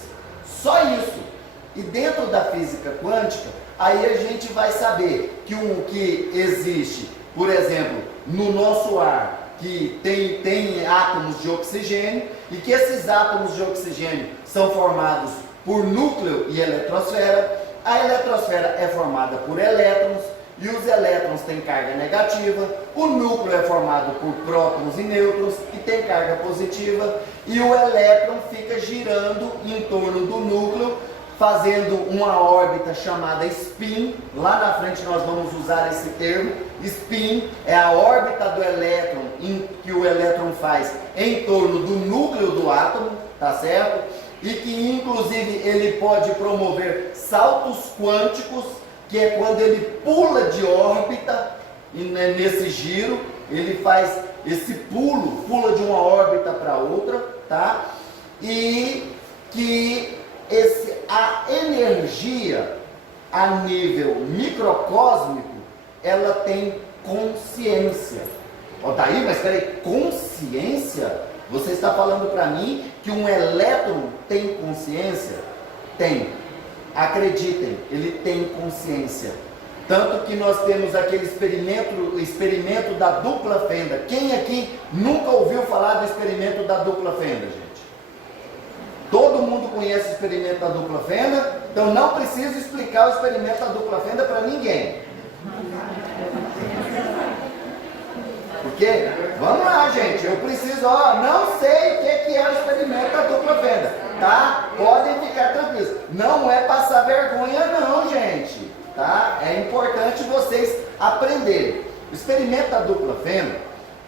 Só isso. E dentro da física quântica, aí a gente vai saber que existe, por exemplo, no nosso ar, que tem átomos de oxigênio, e que esses átomos de oxigênio são formados por núcleo e eletrosfera. A eletrosfera é formada por elétrons, e os elétrons têm carga negativa, o núcleo é formado por prótons e nêutrons, e tem carga positiva, e o elétron fica girando em torno do núcleo, fazendo uma órbita chamada spin. Lá na frente nós vamos usar esse termo. Spin é a órbita do elétron, que o elétron faz em torno do núcleo do átomo, tá certo? E que inclusive ele pode promover saltos quânticos, que é quando ele pula de órbita, e nesse giro, ele faz esse pula de uma órbita para outra, tá? E que a energia a nível microcósmico, ela tem consciência. Ó, daí, mas peraí, consciência? Você está falando para mim que um elétron tem consciência? Tem. Acreditem, ele tem consciência. Tanto que nós temos aquele experimento da dupla fenda. Quem aqui nunca ouviu falar do experimento da dupla fenda, gente? Todo mundo conhece o experimento da dupla fenda, então não preciso explicar o experimento da dupla fenda para ninguém. Porque, vamos lá, gente, eu preciso, não sei o que é o experimento da dupla fenda, tá? Podem ficar tranquilos. Não é passar vergonha não, gente, tá? É importante vocês aprenderem. O experimento da dupla fenda,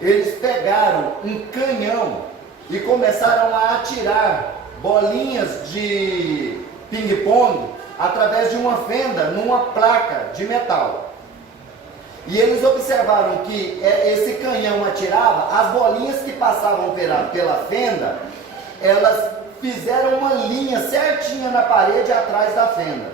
eles pegaram um canhão e começaram a atirar bolinhas de ping-pong através de uma fenda numa placa de metal. E eles observaram que esse canhão atirava, as bolinhas que passavam pela fenda, elas fizeram uma linha certinha na parede atrás da fenda.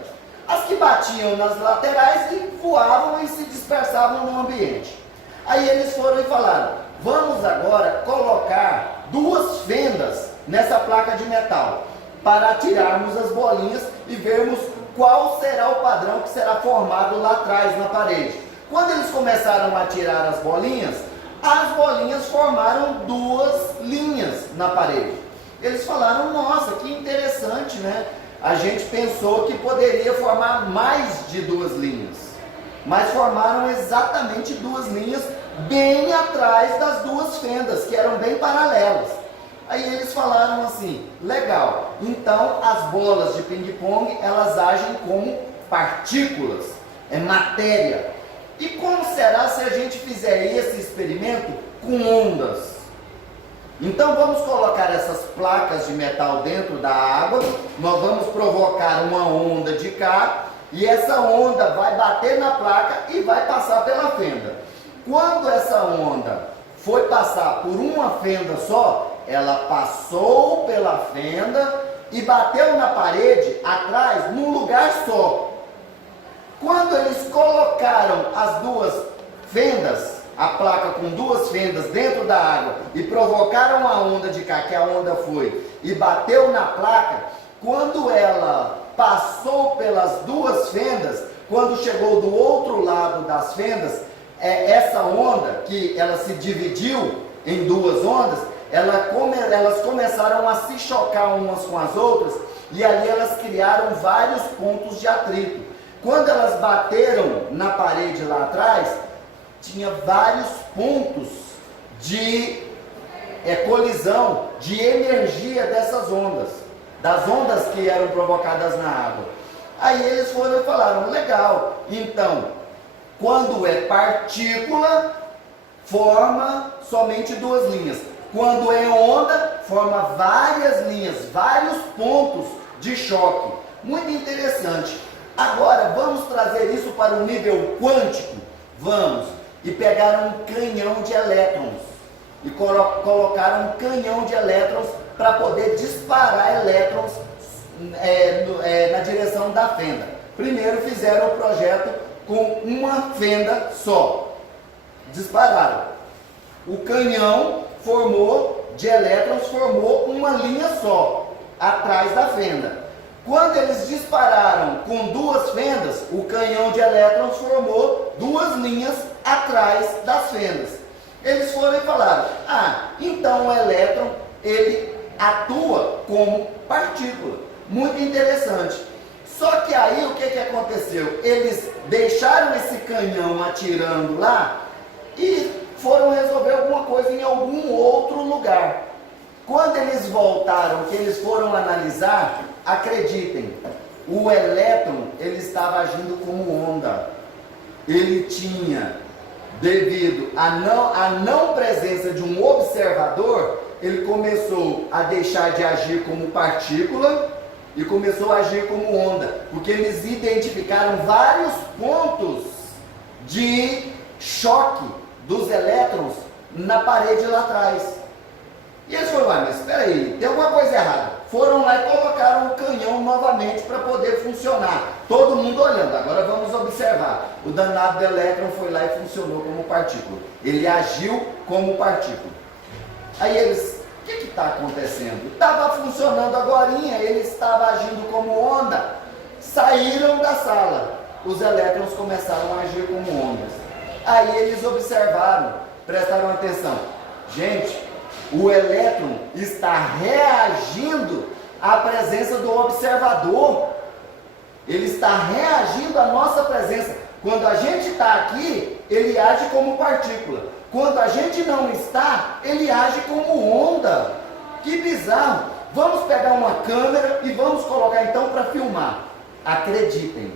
As que batiam nas laterais e voavam e se dispersavam no ambiente. Aí eles foram e falaram, vamos agora colocar 2 fendas nessa placa de metal, para atirarmos as bolinhas e vermos qual será o padrão que será formado lá atrás na parede. Quando eles começaram a atirar as bolinhas formaram 2 linhas na parede. Eles falaram, nossa, que interessante, né? A gente pensou que poderia formar mais de 2 linhas, mas formaram exatamente 2 linhas bem atrás das 2 fendas, que eram bem paralelas. Aí eles falaram assim, legal, então as bolas de ping-pong, elas agem como partículas, é matéria. E como será se a gente fizer esse experimento com ondas? Então vamos colocar essas placas de metal dentro da água, nós vamos provocar uma onda de cá, e essa onda vai bater na placa e vai passar pela fenda. Quando essa onda foi passar por uma fenda só, ela passou pela fenda e bateu na parede atrás num lugar só. Quando eles colocaram as 2 fendas, a placa com 2 fendas dentro da água e provocaram a onda de cá, que a onda foi, e bateu na placa, quando ela passou pelas 2 fendas, quando chegou do outro lado das fendas, essa onda, que ela se dividiu em 2 ondas, elas começaram a se chocar umas com as outras, e ali elas criaram vários pontos de atrito. Quando elas bateram na parede lá atrás, tinha vários pontos de colisão, de energia dessas ondas, das ondas que eram provocadas na água. Aí eles foram e falaram, legal, então, quando é partícula, forma somente 2 linhas. Quando é onda, forma várias linhas, vários pontos de choque. Muito interessante. Agora, vamos trazer isso para o nível quântico? Vamos. E pegaram um canhão de elétrons. E colocaram um canhão de elétrons para poder disparar elétrons na direção da fenda. Primeiro fizeram o projeto com uma fenda só. Dispararam. O canhão de elétrons formou uma linha só, atrás da fenda. Quando eles dispararam com 2 fendas, o canhão de elétrons formou 2 linhas atrás das fendas. Eles foram e falaram, então o elétron, ele atua como partícula. Muito interessante. Só que aí o que aconteceu? Eles deixaram esse canhão atirando lá e foram resolver alguma coisa em algum outro lugar. Quando eles voltaram, que eles foram analisar, acreditem, o elétron, ele estava agindo como onda. Ele tinha, devido à não presença de um observador, ele começou a deixar de agir como partícula e começou a agir como onda, porque eles identificaram vários pontos de choque dos elétrons na parede lá atrás. E eles foram lá, mas espera aí, tem alguma coisa errada. Foram lá e colocaram o canhão novamente para poder funcionar. Todo mundo olhando, agora vamos observar. O danado do elétron foi lá e funcionou como partícula. Ele agiu como partícula. Aí eles, o que está acontecendo? Estava funcionando agorinha, ele estava agindo como onda. Saíram da sala. os elétrons começaram a agir como ondas. Aí eles observaram, prestaram atenção. Gente, o elétron está reagindo à presença do observador. Ele está reagindo à nossa presença. Quando a gente está aqui, ele age como partícula. Quando a gente não está, ele age como onda. Que bizarro! Vamos pegar uma câmera e vamos colocar então para filmar. Acreditem,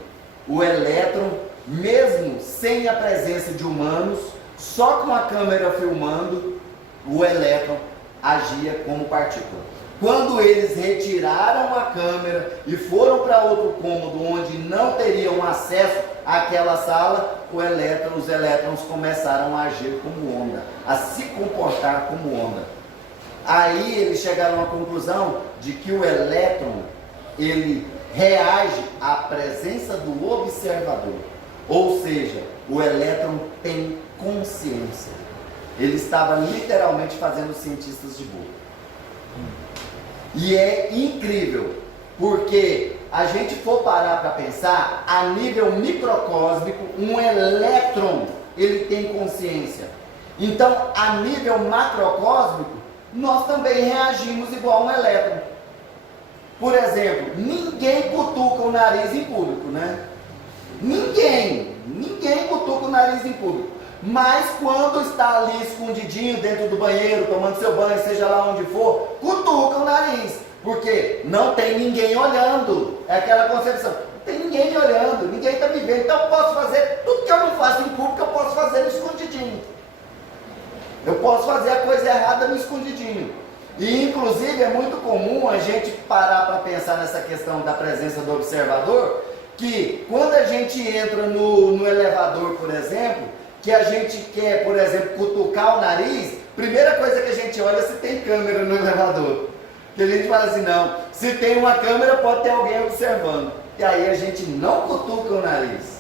o elétron, mesmo sem a presença de humanos, só com a câmera filmando, o elétron agia como partícula. Quando eles retiraram a câmera e foram para outro cômodo onde não teriam acesso àquela sala, os elétrons começaram a agir como onda, a se comportar como onda. Aí eles chegaram à conclusão de que o elétron, ele reage à presença do observador. Ou seja, o elétron tem consciência. Ele estava literalmente fazendo cientistas de boa. E é incrível, porque a gente for parar para pensar, a nível microcósmico, um elétron, ele tem consciência. Então, a nível macrocósmico, nós também reagimos igual um elétron. Por exemplo, ninguém cutuca o nariz em público, né? Ninguém cutuca o nariz em público. Mas quando está ali escondidinho dentro do banheiro, tomando seu banho, seja lá onde for, cutuca o nariz. Porque não tem ninguém olhando. É aquela concepção. Não tem ninguém me olhando, ninguém está me vendo. Então eu posso fazer tudo que eu não faço em público, eu posso fazer no escondidinho. Eu posso fazer a coisa errada no escondidinho. E inclusive é muito comum a gente parar para pensar nessa questão da presença do observador, que quando a gente entra no elevador, por exemplo, que a gente quer, por exemplo, cutucar o nariz, primeira coisa que a gente olha é se tem câmera no elevador. Que a gente fala assim, não, se tem uma câmera pode ter alguém observando. E aí a gente não cutuca o nariz.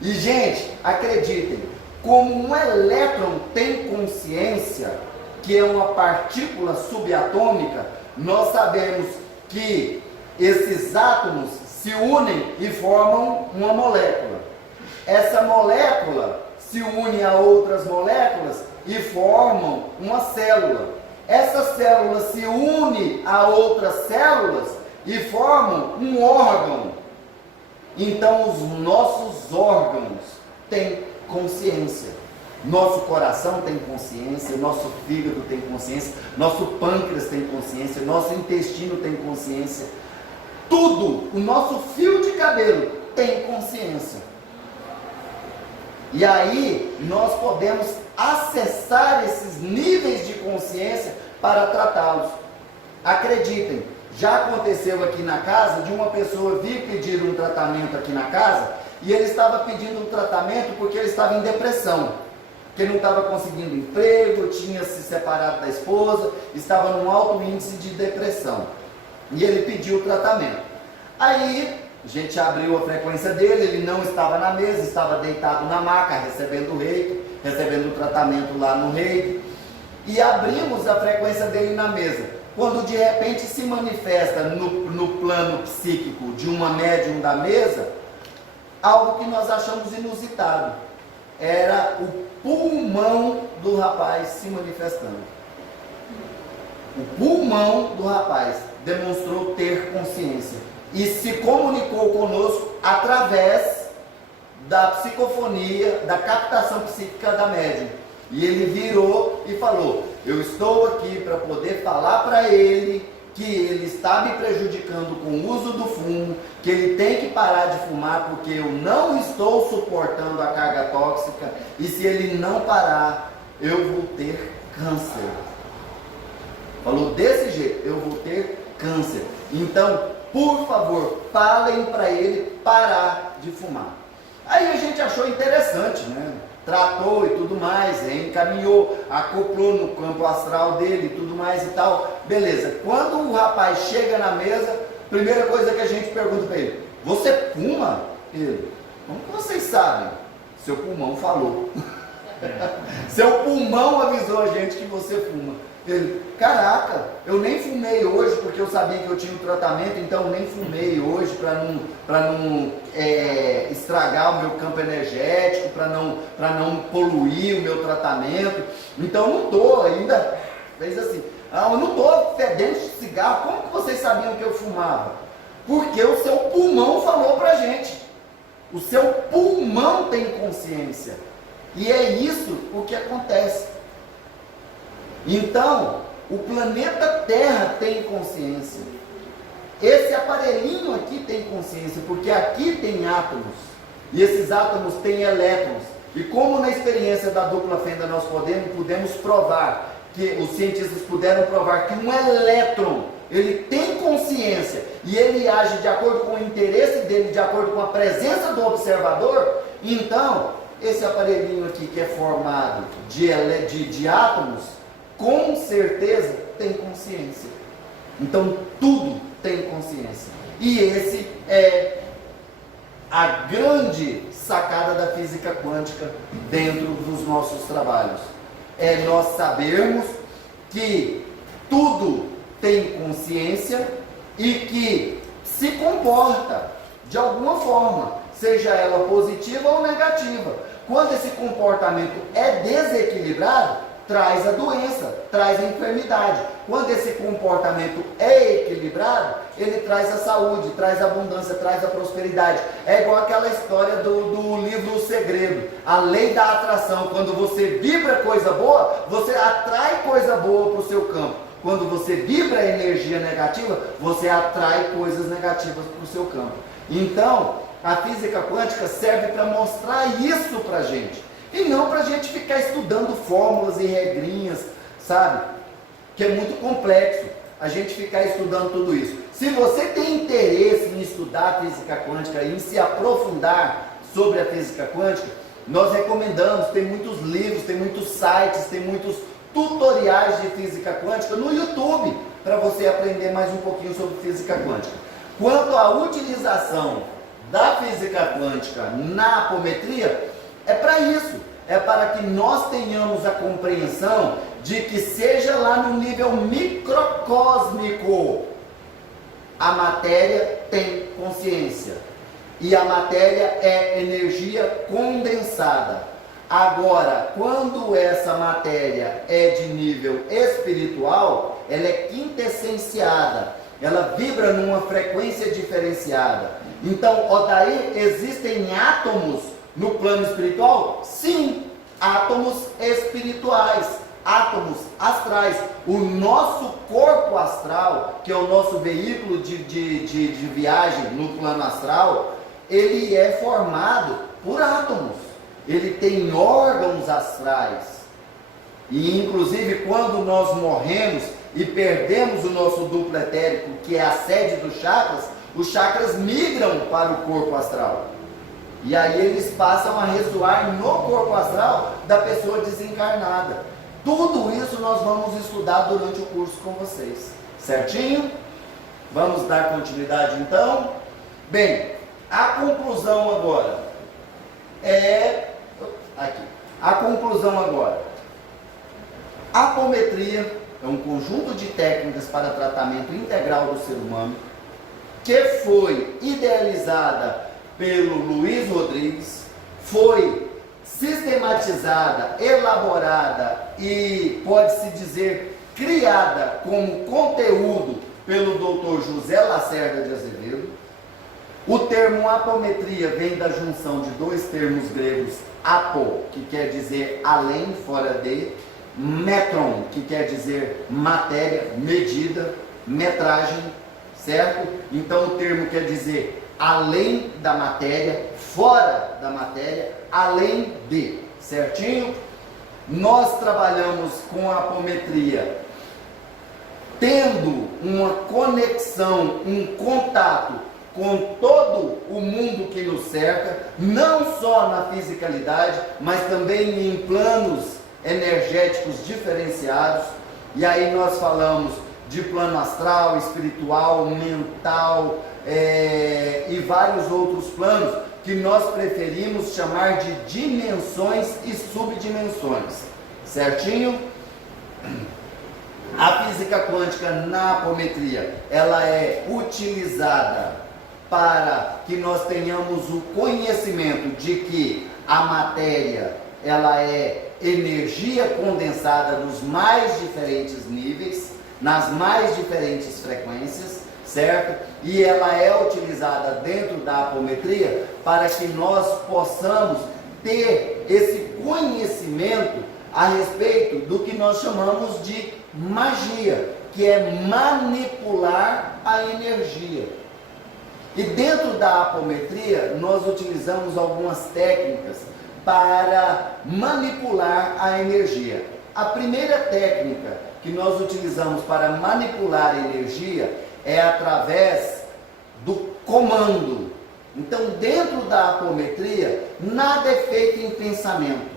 E gente, acreditem, como um elétron tem consciência, que é uma partícula subatômica, nós sabemos que esses átomos se unem e formam uma molécula. Essa molécula se une a outras moléculas e formam uma célula. Essa célula se une a outras células e formam um órgão. Então os nossos órgãos têm consciência. Nosso coração tem consciência, nosso fígado tem consciência, nosso pâncreas tem consciência, nosso intestino tem consciência. Tudo, o nosso fio de cabelo tem consciência. E aí nós podemos acessar esses níveis de consciência para tratá-los. Acreditem, já aconteceu aqui na casa de uma pessoa vir pedir um tratamento aqui na casa, e ele estava pedindo um tratamento porque ele estava em depressão, que não estava conseguindo emprego, tinha se separado da esposa, estava num alto índice de depressão, e ele pediu o tratamento. Aí a gente abriu a frequência dele, ele não estava na mesa, estava deitado na maca, recebendo o reiki, recebendo o tratamento lá no reiki, e abrimos a frequência dele na mesa. Quando de repente se manifesta no plano psíquico de uma médium da mesa, algo que nós achamos inusitado. Era o pulmão do rapaz se manifestando. O pulmão do rapaz demonstrou ter consciência e se comunicou conosco através da psicofonia, da captação psíquica da médium. E ele virou e falou: eu estou aqui para poder falar para ele que ele está me prejudicando com o uso do fumo, que ele tem que parar de fumar porque eu não estou suportando a carga tóxica, e se ele não parar, eu vou ter câncer. Falou desse jeito: eu vou ter câncer. Então, por favor, falem para ele parar de fumar. Aí a gente achou interessante, né? Tratou e tudo mais, encaminhou, acoplou no campo astral dele e tudo mais e tal. Beleza. Quando o rapaz chega na mesa, primeira coisa que a gente pergunta para ele: você fuma? Ele: como que vocês sabem? Seu pulmão falou. Seu pulmão avisou a gente que você fuma. Ele, caraca, eu nem fumei hoje porque eu sabia que eu tinha um tratamento, então eu nem fumei hoje para não estragar o meu campo energético, para não poluir o meu tratamento. Então eu não estou ainda, fez assim, eu não estou fedendo de cigarro. Como que vocês sabiam que eu fumava? Porque o seu pulmão falou para a gente. O seu pulmão tem consciência. E é isso o que acontece. Então, o planeta Terra tem consciência. Esse aparelhinho aqui tem consciência, porque aqui tem átomos. E esses átomos têm elétrons. E como na experiência da dupla fenda nós pudemos provar, que os cientistas puderam provar que um elétron, ele tem consciência e ele age de acordo com o interesse dele, de acordo com a presença do observador, então, esse aparelhinho aqui que é formado de átomos, com certeza tem consciência. Então tudo tem consciência. E esse é a grande sacada da física quântica dentro dos nossos trabalhos. É nós sabermos que tudo tem consciência e que se comporta de alguma forma, seja ela positiva ou negativa. Quando esse comportamento é desequilibrado, traz a doença, traz a enfermidade. Quando esse comportamento é equilibrado, ele traz a saúde, traz a abundância, traz a prosperidade. É igual aquela história do livro O Segredo, a lei da atração. Quando você vibra coisa boa, você atrai coisa boa para o seu campo. Quando você vibra energia negativa, você atrai coisas negativas para o seu campo. Então, a física quântica serve para mostrar isso para a gente. E não para a gente ficar estudando fórmulas e regrinhas, sabe? Que é muito complexo a gente ficar estudando tudo isso. Se você tem interesse em estudar a física quântica, em se aprofundar sobre a física quântica, nós recomendamos, tem muitos livros, tem muitos sites, tem muitos tutoriais de física quântica no YouTube, para você aprender mais um pouquinho sobre física quântica. Quanto à utilização da física quântica na apometria, é para isso, é para que nós tenhamos a compreensão de que seja lá no nível microcósmico, a matéria tem consciência, e a matéria é energia condensada. Agora, quando essa matéria é de nível espiritual, ela é quintessenciada, ela vibra numa frequência diferenciada. Então, Odair, existem átomos no plano espiritual? Sim, átomos espirituais, átomos astrais. O nosso corpo astral, que é o nosso veículo de viagem no plano astral, ele é formado por átomos. Ele tem órgãos astrais. E inclusive quando nós morremos e perdemos o nosso duplo etérico, que é a sede dos chakras, os chakras migram para o corpo astral. E aí eles passam a ressoar no corpo astral da pessoa desencarnada. Tudo isso nós vamos estudar durante o curso com vocês. Certinho? Vamos dar continuidade então? Bem, a conclusão agora é... Aqui. A conclusão agora. A apometria é um conjunto de técnicas para tratamento integral do ser humano que foi idealizada pelo Luiz Rodrigues, foi sistematizada, elaborada e pode-se dizer criada como conteúdo pelo Dr. José Lacerda de Azevedo. O termo apometria vem da junção de dois termos gregos, apo, que quer dizer além, fora de, metron, que quer dizer matéria, medida, metragem, certo? Então o termo quer dizer além da matéria, fora da matéria, além de, certinho? Nós trabalhamos com a apometria tendo uma conexão, um contato com todo o mundo que nos cerca, não só na fisicalidade, mas também em planos energéticos diferenciados. E aí nós falamos de plano astral, espiritual, mental e vários outros planos que nós preferimos chamar de dimensões e subdimensões, certinho? A física quântica na apometria, ela é utilizada para que nós tenhamos o conhecimento de que a matéria, ela é energia condensada nos mais diferentes níveis, nas mais diferentes frequências, certo? E ela é utilizada dentro da apometria para que nós possamos ter esse conhecimento a respeito do que nós chamamos de magia, que é manipular a energia. E dentro da apometria, nós utilizamos algumas técnicas para manipular a energia. A primeira técnica que nós utilizamos para manipular a energia é através do comando. Então, dentro da apometria, nada é feito em pensamento.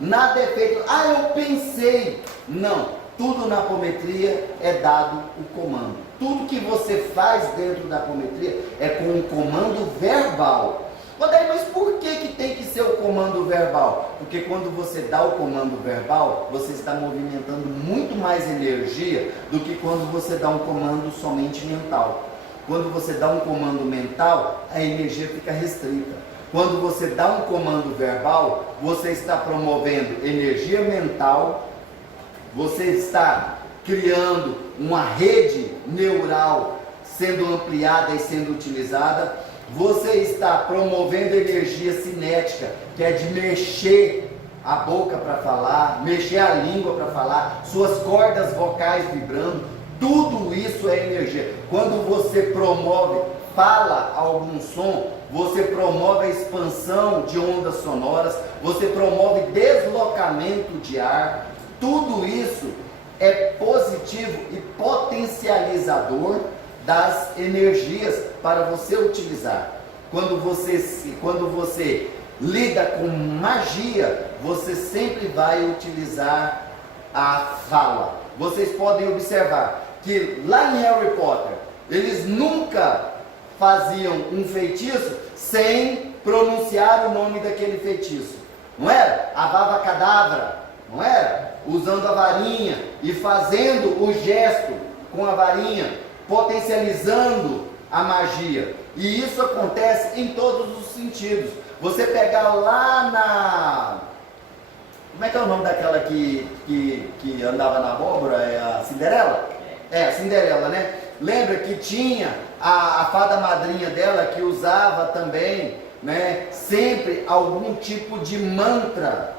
Nada é feito, eu pensei. Não, tudo na apometria é dado o comando. Tudo que você faz dentro da apometria é com um comando verbal. Mas por que tem que ser o comando verbal? Porque quando você dá o comando verbal, você está movimentando muito mais energia do que quando você dá um comando somente mental. Quando você dá um comando mental, a energia fica restrita. Quando você dá um comando verbal, você está promovendo energia mental, você está criando uma rede neural sendo ampliada e sendo utilizada, você está promovendo energia cinética, que é de mexer a boca para falar, mexer a língua para falar, suas cordas vocais vibrando, tudo isso é energia. Quando você fala algum som, você promove a expansão de ondas sonoras, você promove deslocamento de ar, tudo isso é positivo e potencializador das energias para você utilizar. Quando você lida com magia, você sempre vai utilizar a fala. Vocês podem observar que lá em Harry Potter, eles nunca faziam um feitiço sem pronunciar o nome daquele feitiço. Não era? Avada Kedavra, não era? Usando a varinha e fazendo o gesto com a varinha, potencializando a magia. E isso acontece em todos os sentidos. Você pegar lá na... Como é que é o nome daquela que andava na abóbora? É a Cinderela? É, a Cinderela, né? Lembra que tinha a fada madrinha dela que usava também, né, sempre algum tipo de mantra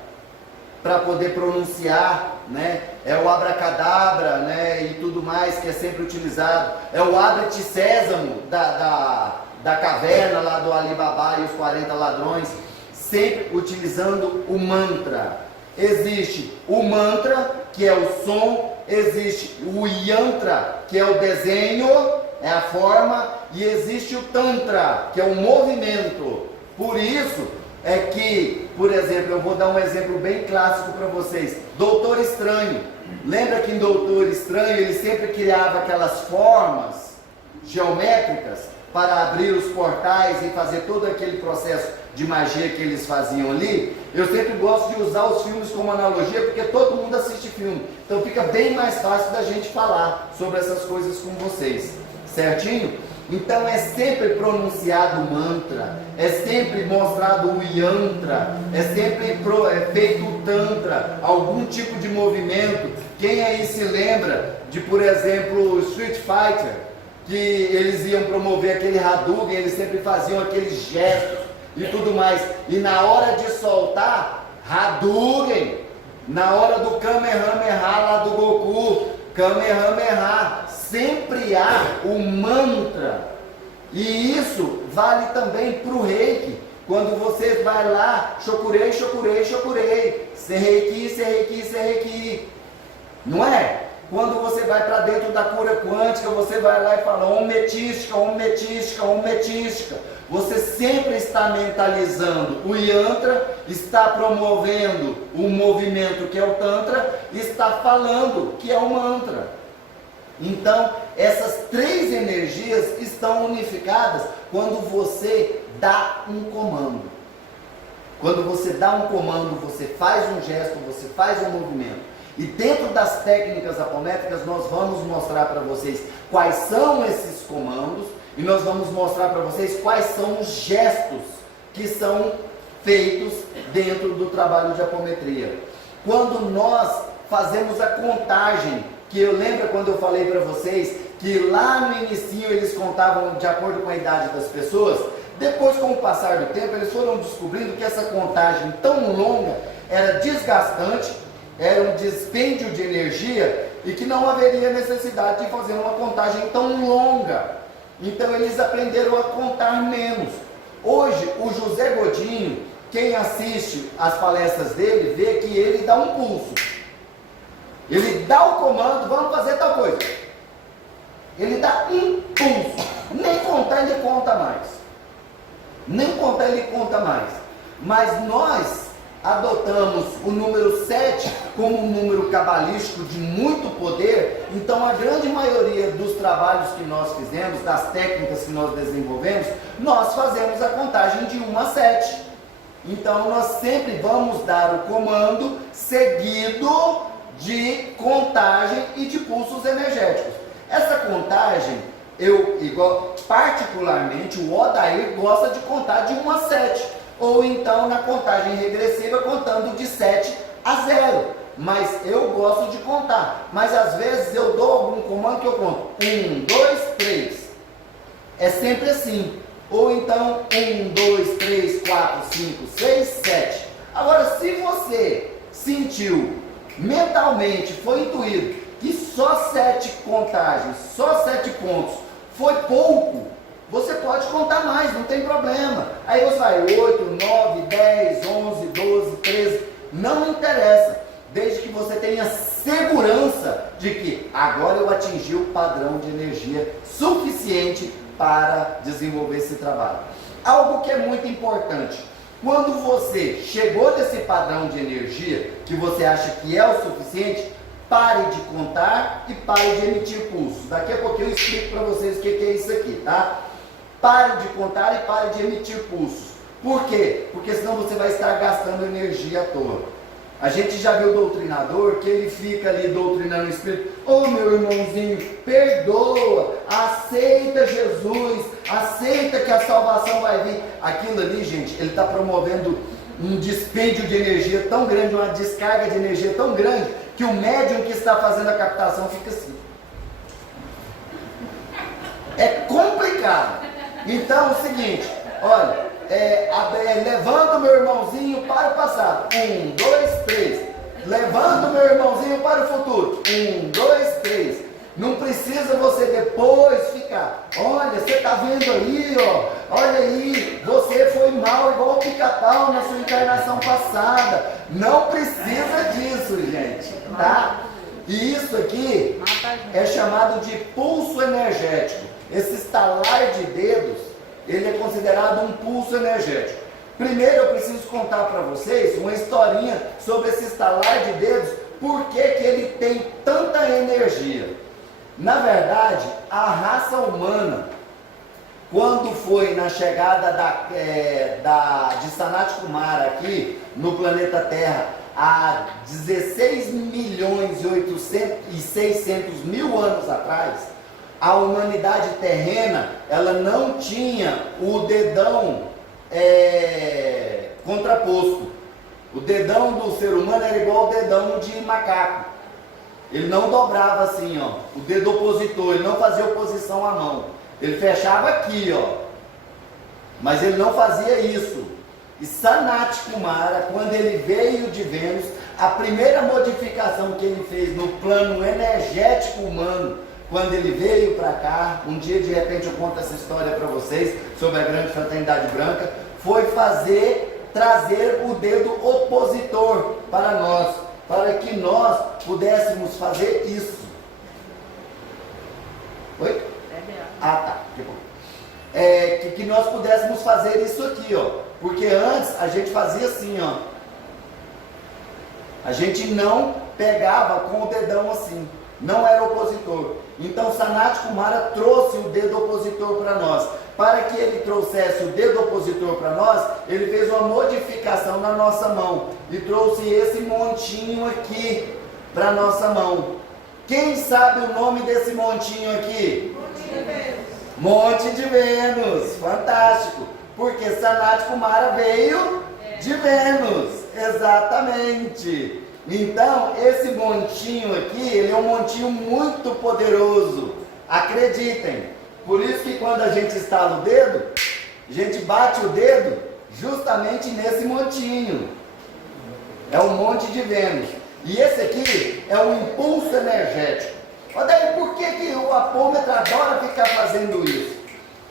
para poder pronunciar, né? É o abracadabra, né, e tudo mais que é sempre utilizado. É o abre-te sésamo da caverna lá do Alibaba e os 40 ladrões, sempre utilizando o mantra. Existe o mantra, que é o som, existe o yantra, que é o desenho, é a forma, e existe o tantra, que é o movimento. Por isso é que, por exemplo, eu vou dar um exemplo bem clássico para vocês. Doutor Estranho. Lembra que em Doutor Estranho ele sempre criava aquelas formas geométricas para abrir os portais e fazer todo aquele processo de magia que eles faziam ali? Eu sempre gosto de usar os filmes como analogia, porque todo mundo assiste filme. Então fica bem mais fácil da gente falar sobre essas coisas com vocês. Certinho? Então é sempre pronunciado o mantra, é sempre mostrado o yantra, é sempre feito o tantra, algum tipo de movimento. Quem aí se lembra de, por exemplo, Street Fighter, que eles iam promover aquele Hadouken, eles sempre faziam aqueles gestos e tudo mais. E na hora de soltar, Hadouken, na hora do Kamehameha lá do Goku, Kamehameha, sempre há o mantra. E isso vale também para o reiki. Quando você vai lá, shokurei, shokurei, shokurei, serreiki, serreiki, serreiki, não é? Quando você vai para dentro da cura quântica, você vai lá e fala om metística, om metística, om metística. Você sempre está mentalizando o yantra, está promovendo o movimento que é o tantra, está falando que é o mantra. Então, essas três energias estão unificadas quando você dá um comando. Quando você dá um comando, você faz um gesto, você faz um movimento. E dentro das técnicas apométricas, nós vamos mostrar para vocês quais são esses comandos e nós vamos mostrar para vocês quais são os gestos que são feitos dentro do trabalho de apometria. Quando nós fazemos a contagem, que eu lembro quando eu falei para vocês que lá no inicinho eles contavam de acordo com a idade das pessoas, depois com o passar do tempo eles foram descobrindo que essa contagem tão longa era desgastante, era um dispêndio de energia e que não haveria necessidade de fazer uma contagem tão longa. Então eles aprenderam a contar menos. Hoje o José Godinho, quem assiste as palestras dele, vê que ele dá um pulso. Ele dá o comando, vamos fazer tal coisa. Ele dá um pulso. Nem contar ele conta mais. Nem contar ele conta mais. Mas nós adotamos o número 7 como um número cabalístico de muito poder. Então a grande maioria dos trabalhos que nós fizemos, das técnicas que nós desenvolvemos, nós fazemos a contagem de 1 a 7. Então nós sempre vamos dar o comando seguido de contagem e de pulsos energéticos. Essa contagem, particularmente o Odair gosta de contar de 1 a 7, ou então na contagem regressiva contando de 7 a 0, mas eu gosto de contar, mas às vezes eu dou algum comando que eu conto 1, 2, 3, é sempre assim, ou então 1, 2, 3, 4, 5, 6, 7. Agora, se você sentiu mentalmente, foi intuído que só 7 contagens, só 7 pontos foi pouco, você pode contar mais, não tem problema. Aí você vai 8, 9, 10, 11, 12, 13, não interessa, desde que você tenha segurança de que agora eu atingi o padrão de energia suficiente para desenvolver esse trabalho. Algo que é muito importante: quando você chegou nesse padrão de energia, que você acha que é o suficiente, pare de contar e pare de emitir pulsos. Daqui a pouquinho eu explico para vocês o que é isso aqui, tá? Pare de contar e pare de emitir pulsos. Por quê? Porque senão você vai estar gastando energia à toa. A gente já viu o doutrinador que ele fica ali doutrinando o Espírito. Ô meu irmãozinho, perdoa, aceita Jesus, aceita que a salvação vai vir. Aquilo ali, gente, ele está promovendo um dispêndio de energia tão grande, uma descarga de energia tão grande, que o médium que está fazendo a captação fica assim. É complicado. Então é o seguinte, olha, levando meu irmãozinho para o passado, 1, 2, 3, levando meu irmãozinho para o futuro, 1, 2, 3, não precisa você depois ficar, olha, você está vendo aí, ó, olha aí, você foi mal igual o pica-pau na sua encarnação passada, não precisa disso, gente, tá? E isso aqui é chamado de pulso energético. Esse estalar de dedos, ele é considerado um pulso energético. Primeiro eu preciso contar para vocês uma historinha sobre esse estalar de dedos, por que ele tem tanta energia. Na verdade, a raça humana, quando foi na chegada de Sanat Kumara aqui no planeta Terra, há 16 milhões e 600 mil anos atrás, a humanidade terrena, ela não tinha o dedão contraposto. O dedão do ser humano era igual ao dedão de macaco. Ele não dobrava assim, ó, o dedo opositor, ele não fazia oposição à mão. Ele fechava aqui, ó. Mas ele não fazia isso. E Sanat Kumara, quando ele veio de Vênus, a primeira modificação que ele fez no plano energético humano, quando ele veio para cá, um dia de repente eu conto essa história para vocês, sobre a grande fraternidade branca, foi trazer o dedo opositor para nós, para que nós pudéssemos fazer isso. Oi? Ah, tá. Que bom. Que nós pudéssemos fazer isso aqui, ó. Porque antes a gente fazia assim, ó. A gente não pegava com o dedão assim. Não era opositor. Então Sanat Kumara trouxe o dedo opositor para nós. para que ele trouxesse o dedo opositor para nós, ele fez uma modificação na nossa mão e trouxe esse montinho aqui para nossa mão. Quem sabe o nome desse montinho aqui? Monte de Vênus. Fantástico. Porque Sanat Kumara veio de Vênus. Exatamente. Então, esse montinho aqui, ele é um montinho muito poderoso. Acreditem. Por isso que quando a gente estala o dedo, a gente bate o dedo justamente nesse montinho. É o Monte de Vênus. E esse aqui é um impulso energético. Olha daí, por que o apômetro adora ficar fazendo isso?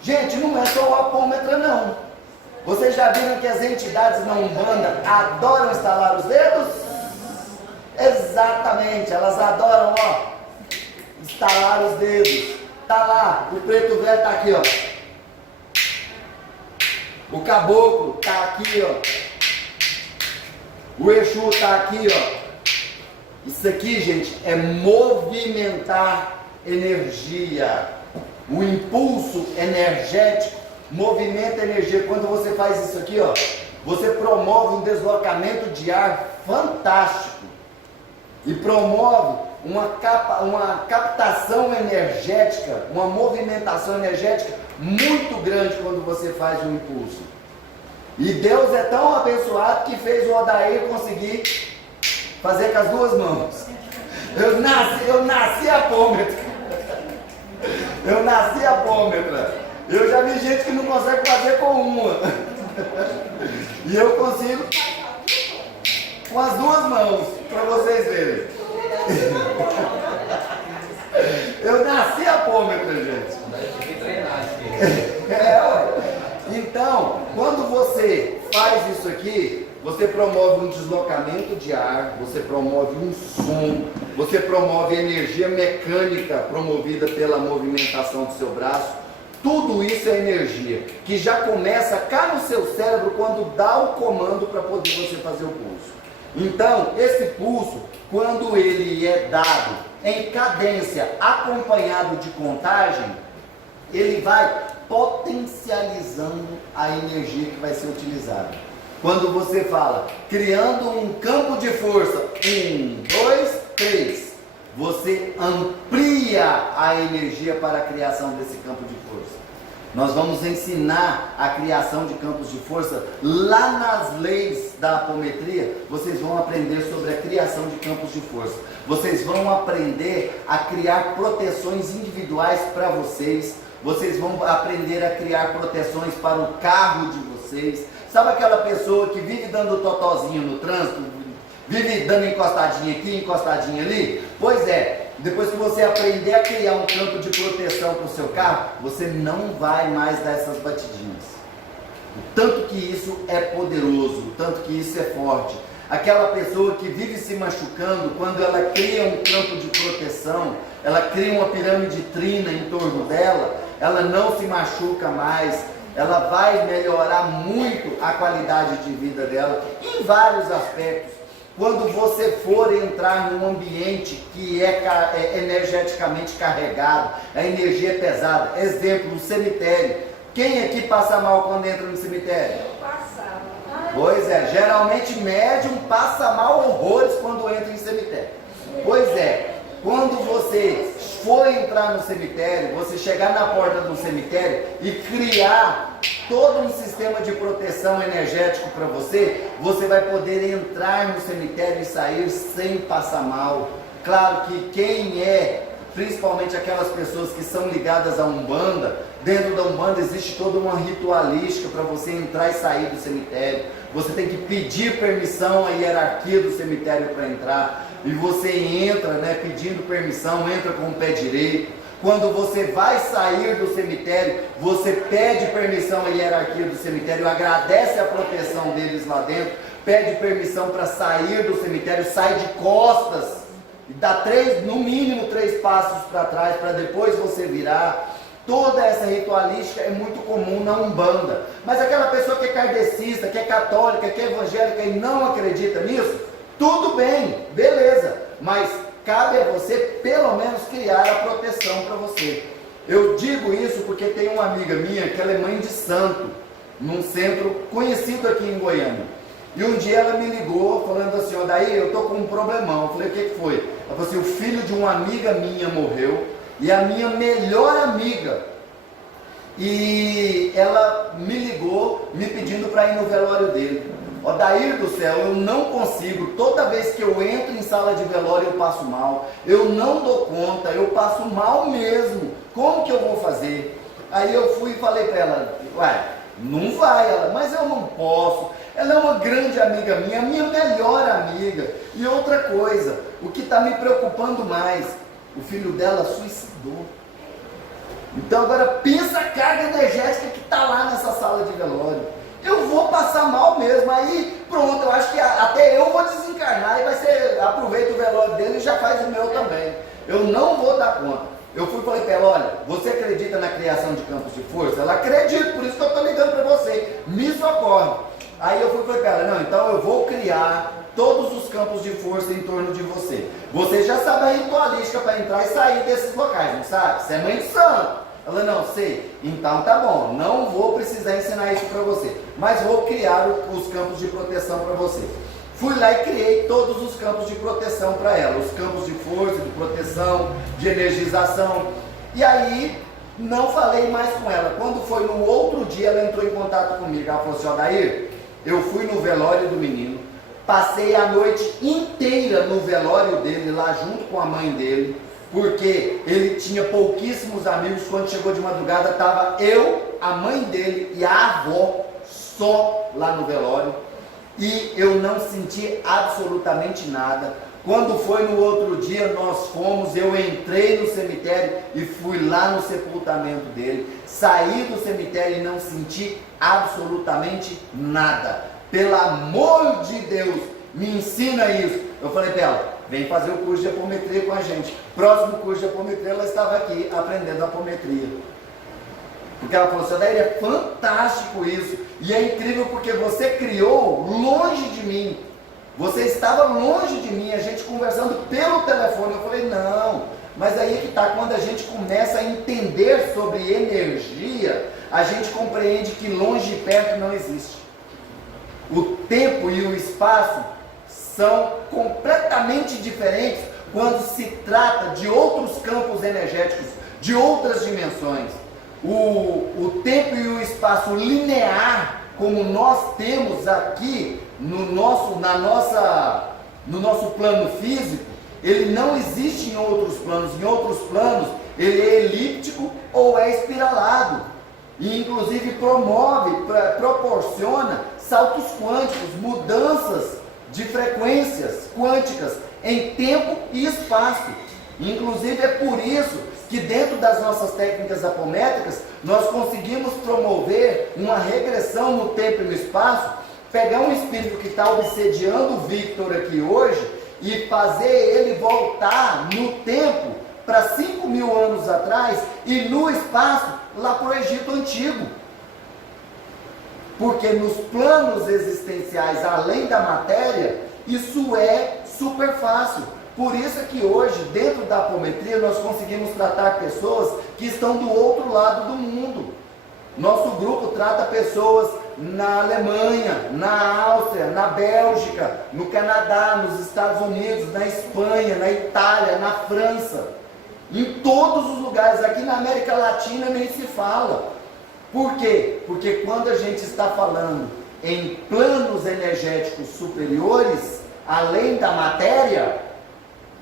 Gente, não é só o apômetro não. Vocês já viram que as entidades na Umbanda adoram estalar os dedos? Exatamente, elas adoram, ó, estalar os dedos. Tá lá, o preto velho tá aqui, ó. O caboclo tá aqui, ó. O Exu tá aqui, ó. Isso aqui, gente, é movimentar energia. O impulso energético movimenta energia. Quando você faz isso aqui, ó, você promove um deslocamento de ar fantástico. E promove uma captação energética, uma movimentação energética muito grande quando você faz um impulso. E Deus é tão abençoado que fez o Odair conseguir fazer com as duas mãos. Eu nasci apômetra. Eu nasci apômetra. Eu já vi gente que não consegue fazer com uma. E eu consigo com as duas mãos, para vocês verem. Eu nasci apômetra, gente. Então, quando você faz isso aqui, você promove um deslocamento de ar, você promove um som, você promove energia mecânica promovida pela movimentação do seu braço. Tudo isso é energia que já começa cá no seu cérebro quando dá o comando para poder você fazer o pulso. Então, esse pulso, quando ele é dado em cadência acompanhado de contagem, ele vai potencializando a energia que vai ser utilizada. Quando você fala, criando um campo de força, 1, 2, 3, você amplia a energia para a criação desse campo de força. Nós vamos ensinar a criação de campos de força lá nas leis da apometria. Vocês vão aprender sobre a criação de campos de força. Vocês vão aprender a criar proteções individuais para vocês. Vocês vão aprender a criar proteções para o carro de vocês. Sabe aquela pessoa que vive dando totozinho no trânsito? Vive dando encostadinha aqui, encostadinha ali? Pois é. Depois que você aprender a criar um campo de proteção para o seu carro, você não vai mais dar essas batidinhas. O tanto que isso é poderoso, o tanto que isso é forte. Aquela pessoa que vive se machucando, quando ela cria um campo de proteção, ela cria uma pirâmide trina em torno dela, ela não se machuca mais, ela vai melhorar muito a qualidade de vida dela em vários aspectos. Quando você for entrar num ambiente que é energeticamente carregado, a energia é pesada, exemplo, um cemitério. Quem aqui passa mal quando entra no cemitério? Eu passava. Pois é, geralmente médium passa mal horrores quando entra em cemitério. Pois é, quando você for entrar no cemitério, você chegar na porta do cemitério e criar todo um sistema de proteção energético para você, você vai poder entrar no cemitério e sair sem passar mal. Claro que quem principalmente aquelas pessoas que são ligadas à Umbanda, dentro da Umbanda existe toda uma ritualística para você entrar e sair do cemitério. Você tem que pedir permissão à hierarquia do cemitério para entrar. E você entra, pedindo permissão, entra com o pé direito. Quando você vai sair do cemitério, você pede permissão à hierarquia do cemitério, agradece a proteção deles lá dentro, pede permissão para sair do cemitério, sai de costas, e dá no mínimo 3 passos para trás, para depois você virar. Toda essa ritualística é muito comum na Umbanda. Mas aquela pessoa que é kardecista, que é católica, que é evangélica e não acredita nisso, tudo bem, beleza, mas cabe a você pelo menos criar a proteção para você. Eu digo isso porque tem uma amiga minha que ela é mãe de santo, num centro conhecido aqui em Goiânia. E um dia ela me ligou falando assim, ó, daí eu tô com um problemão. Eu falei, o que foi? Ela falou assim, o filho de uma amiga minha morreu, e a minha melhor amiga, e ela me ligou me pedindo para ir no velório dele. Ó, Daí do céu, eu não consigo, toda vez que eu entro em sala de velório eu passo mal, eu não dou conta, eu passo mal mesmo, como que eu vou fazer? Aí eu fui e falei para ela, ué, não vai. Ela, mas eu não posso, ela é uma grande amiga minha melhor amiga. E outra coisa, o que está me preocupando mais, o filho dela suicidou. Então agora pensa a carga energética que está lá nessa sala de velório. Eu vou passar mal mesmo, aí pronto, eu acho que até eu vou desencarnar e vai ser, aproveita o velório dele e já faz o meu também. Eu não vou dar conta. Eu fui e falei para ela, olha, você acredita na criação de campos de força? Ela acredita, por isso que eu estou ligando para você, me socorre. Aí eu fui e falei para ela, não, então eu vou criar todos os campos de força em torno de você. Você já sabe a ritualística para entrar e sair desses locais, não sabe? Você é mãe de santo. Ela, não, sei, então tá bom, não vou precisar ensinar isso para você, mas vou criar os campos de proteção para você. Fui lá e criei todos os campos de proteção para ela, os campos de força, de proteção, de energização. E aí, não falei mais com ela. Quando foi no outro dia, ela entrou em contato comigo. Ela falou assim, ó, Daí, eu fui no velório do menino, passei a noite inteira no velório dele, lá junto com a mãe dele, porque ele tinha pouquíssimos amigos. Quando chegou de madrugada, estava eu, a mãe dele e a avó só lá no velório, e eu não senti absolutamente nada. Quando foi no outro dia, nós fomos, eu entrei no cemitério e fui lá no sepultamento dele, saí do cemitério e não senti absolutamente nada. Pelo amor de Deus, me ensina isso. Eu falei para ela, vem fazer o curso de apometria com a gente. Próximo curso de apometria, ela estava aqui aprendendo apometria. Porque ela falou assim, Daí, é fantástico isso. E é incrível porque você criou longe de mim. Você estava longe de mim, a gente conversando pelo telefone. Eu falei, não, mas aí é que está, quando a gente começa a entender sobre energia, a gente compreende que longe e perto não existe. O tempo e o espaço são completamente diferentes quando se trata de outros campos energéticos, de outras dimensões. O tempo e o espaço linear, como nós temos aqui no nosso plano físico, ele não existe em outros planos. Em outros planos, ele é elíptico ou é espiralado. E inclusive proporciona saltos quânticos, mudanças de frequências quânticas em tempo e espaço. Inclusive é por isso que dentro das nossas técnicas apométricas, nós conseguimos promover uma regressão no tempo e no espaço, pegar um espírito que está obsediando o Victor aqui hoje e fazer ele voltar no tempo para 5.000 anos atrás e no espaço lá para o Egito Antigo. Porque nos planos existenciais, além da matéria, isso é super fácil. Por isso é que hoje, dentro da apometria, nós conseguimos tratar pessoas que estão do outro lado do mundo. Nosso grupo trata pessoas na Alemanha, na Áustria, na Bélgica, no Canadá, nos Estados Unidos, na Espanha, na Itália, na França. Em todos os lugares, aqui na América Latina nem se fala. Por quê? Porque quando a gente está falando em planos energéticos superiores, além da matéria,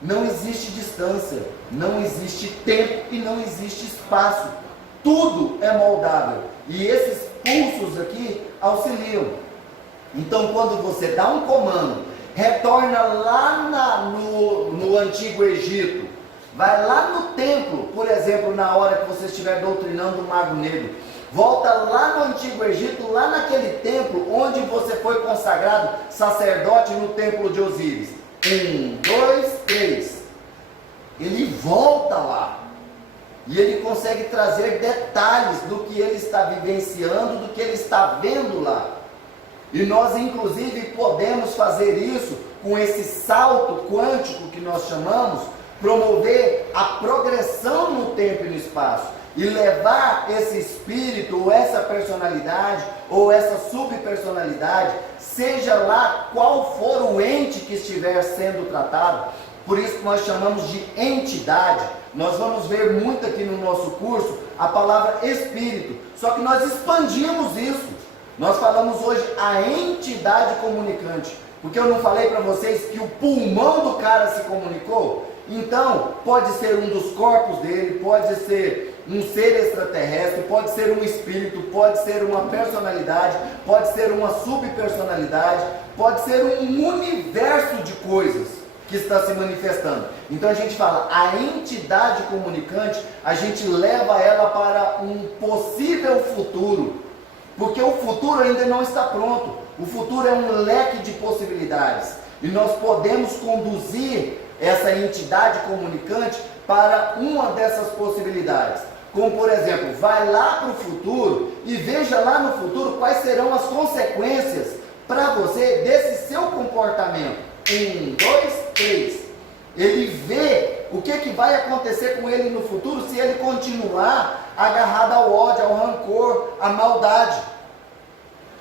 não existe distância, não existe tempo e não existe espaço. Tudo é moldável. E esses pulsos aqui auxiliam. Então, quando você dá um comando, retorna lá no Antigo Egito, vai lá no templo, por exemplo, na hora que você estiver doutrinando o Mago Negro, volta lá no Antigo Egito, lá naquele templo onde você foi consagrado sacerdote no templo de Osíris. 1, 2, 3. Ele volta lá. E ele consegue trazer detalhes do que ele está vivenciando, do que ele está vendo lá. E nós, inclusive, podemos fazer isso com esse salto quântico que nós chamamos, promover a progressão no tempo e no espaço. e levar esse espírito, ou essa personalidade, ou essa subpersonalidade, seja lá qual for o ente que estiver sendo tratado. Por isso que nós chamamos de entidade. Nós vamos ver muito aqui no nosso curso a palavra espírito, só que nós expandimos isso. Nós falamos hoje a entidade comunicante, porque eu não falei para vocês que o pulmão do cara se comunicou? Então, pode ser um dos corpos dele, pode ser um ser extraterrestre, pode ser um espírito, pode ser uma personalidade, pode ser uma subpersonalidade, pode ser um universo de coisas que está se manifestando. Então a gente fala, a entidade comunicante, a gente leva ela para um possível futuro, porque o futuro ainda não está pronto. O futuro é um leque de possibilidades, e nós podemos conduzir essa entidade comunicante para uma dessas possibilidades. Como por exemplo, vai lá para o futuro e veja lá no futuro quais serão as consequências para você desse seu comportamento. 1, 2, 3. Ele vê o que vai acontecer com ele no futuro se ele continuar agarrado ao ódio, ao rancor, à maldade.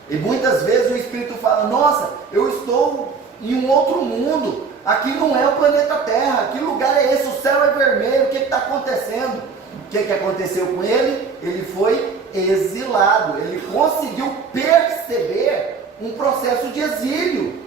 E muitas vezes o Espírito fala, nossa, eu estou em um outro mundo, aqui não é o planeta Terra, que lugar é esse? O céu é vermelho, o que está acontecendo? O que aconteceu com ele? Ele foi exilado, ele conseguiu perceber um processo de exílio.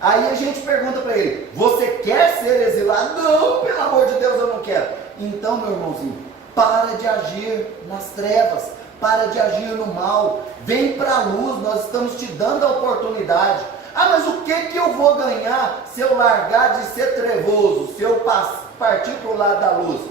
Aí a gente pergunta para ele, você quer ser exilado? Não, pelo amor de Deus, eu não quero. Então, meu irmãozinho, para de agir nas trevas, para de agir no mal, vem para a luz, nós estamos te dando a oportunidade. Ah, mas o que eu vou ganhar se eu largar de ser trevoso, se eu partir para o lado da luz?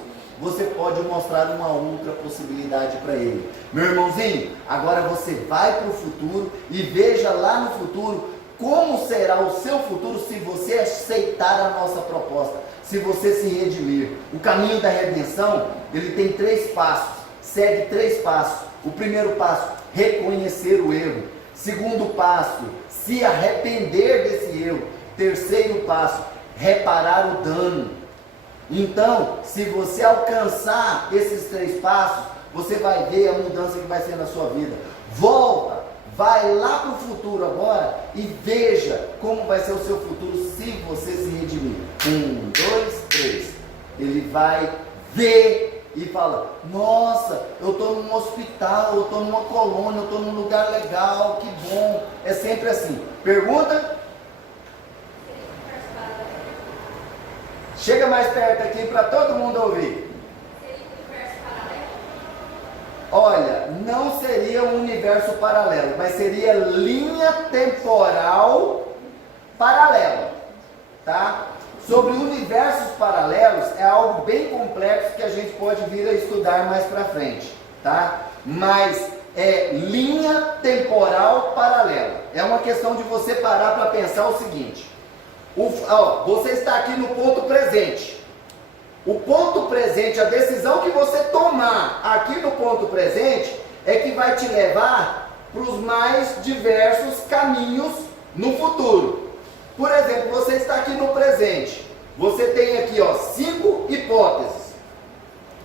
Você pode mostrar uma outra possibilidade para ele. Meu irmãozinho, agora você vai para o futuro e veja lá no futuro como será o seu futuro se você aceitar a nossa proposta, se você se redimir. O caminho da redenção, ele tem 3 passos, segue 3 passos. O primeiro passo, reconhecer o erro. Segundo passo, se arrepender desse erro. Terceiro passo, reparar o dano. Então, se você alcançar esses 3 passos, você vai ver a mudança que vai ser na sua vida. Volta, vai lá para o futuro agora e veja como vai ser o seu futuro se você se redimir. 1, 2, 3. Ele vai ver e fala, nossa, eu estou num hospital, eu estou numa colônia, eu estou num lugar legal, que bom. É sempre assim. Pergunta? Chega mais perto aqui para todo mundo ouvir. Olha, não seria um universo paralelo, mas seria linha temporal paralela, tá? Sobre universos paralelos é algo bem complexo que a gente pode vir a estudar mais para frente, tá? Mas é linha temporal paralela. É uma questão de você parar para pensar o seguinte. Você está aqui no ponto presente. O ponto presente, a decisão que você tomar aqui no ponto presente é que vai te levar para os mais diversos caminhos no futuro. Por exemplo, você está aqui no presente. Você tem aqui 5 hipóteses.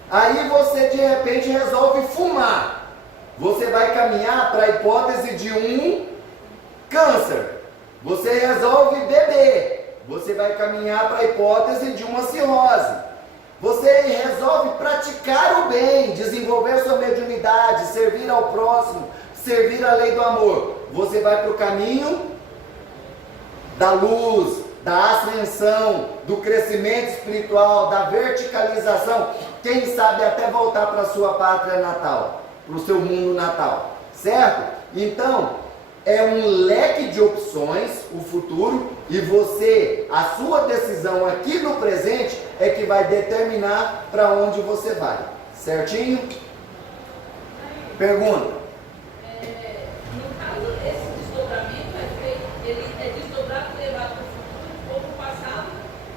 Aí você de repente resolve fumar. Você vai caminhar para a hipótese de um câncer. Você resolve beber. Você vai caminhar para a hipótese de uma cirrose. Você resolve praticar o bem, desenvolver sua mediunidade, servir ao próximo, servir a lei do amor. Você vai para o caminho da luz, da ascensão, do crescimento espiritual, da verticalização. Quem sabe até voltar para a sua pátria natal, para o seu mundo natal, certo? Então, é um leque de opções, o futuro, e você, a sua decisão aqui no presente é que vai determinar para onde você vai, certinho? Pergunta. No caso, esse desdobramento ele é desdobrado e levado para o futuro ou para o passado,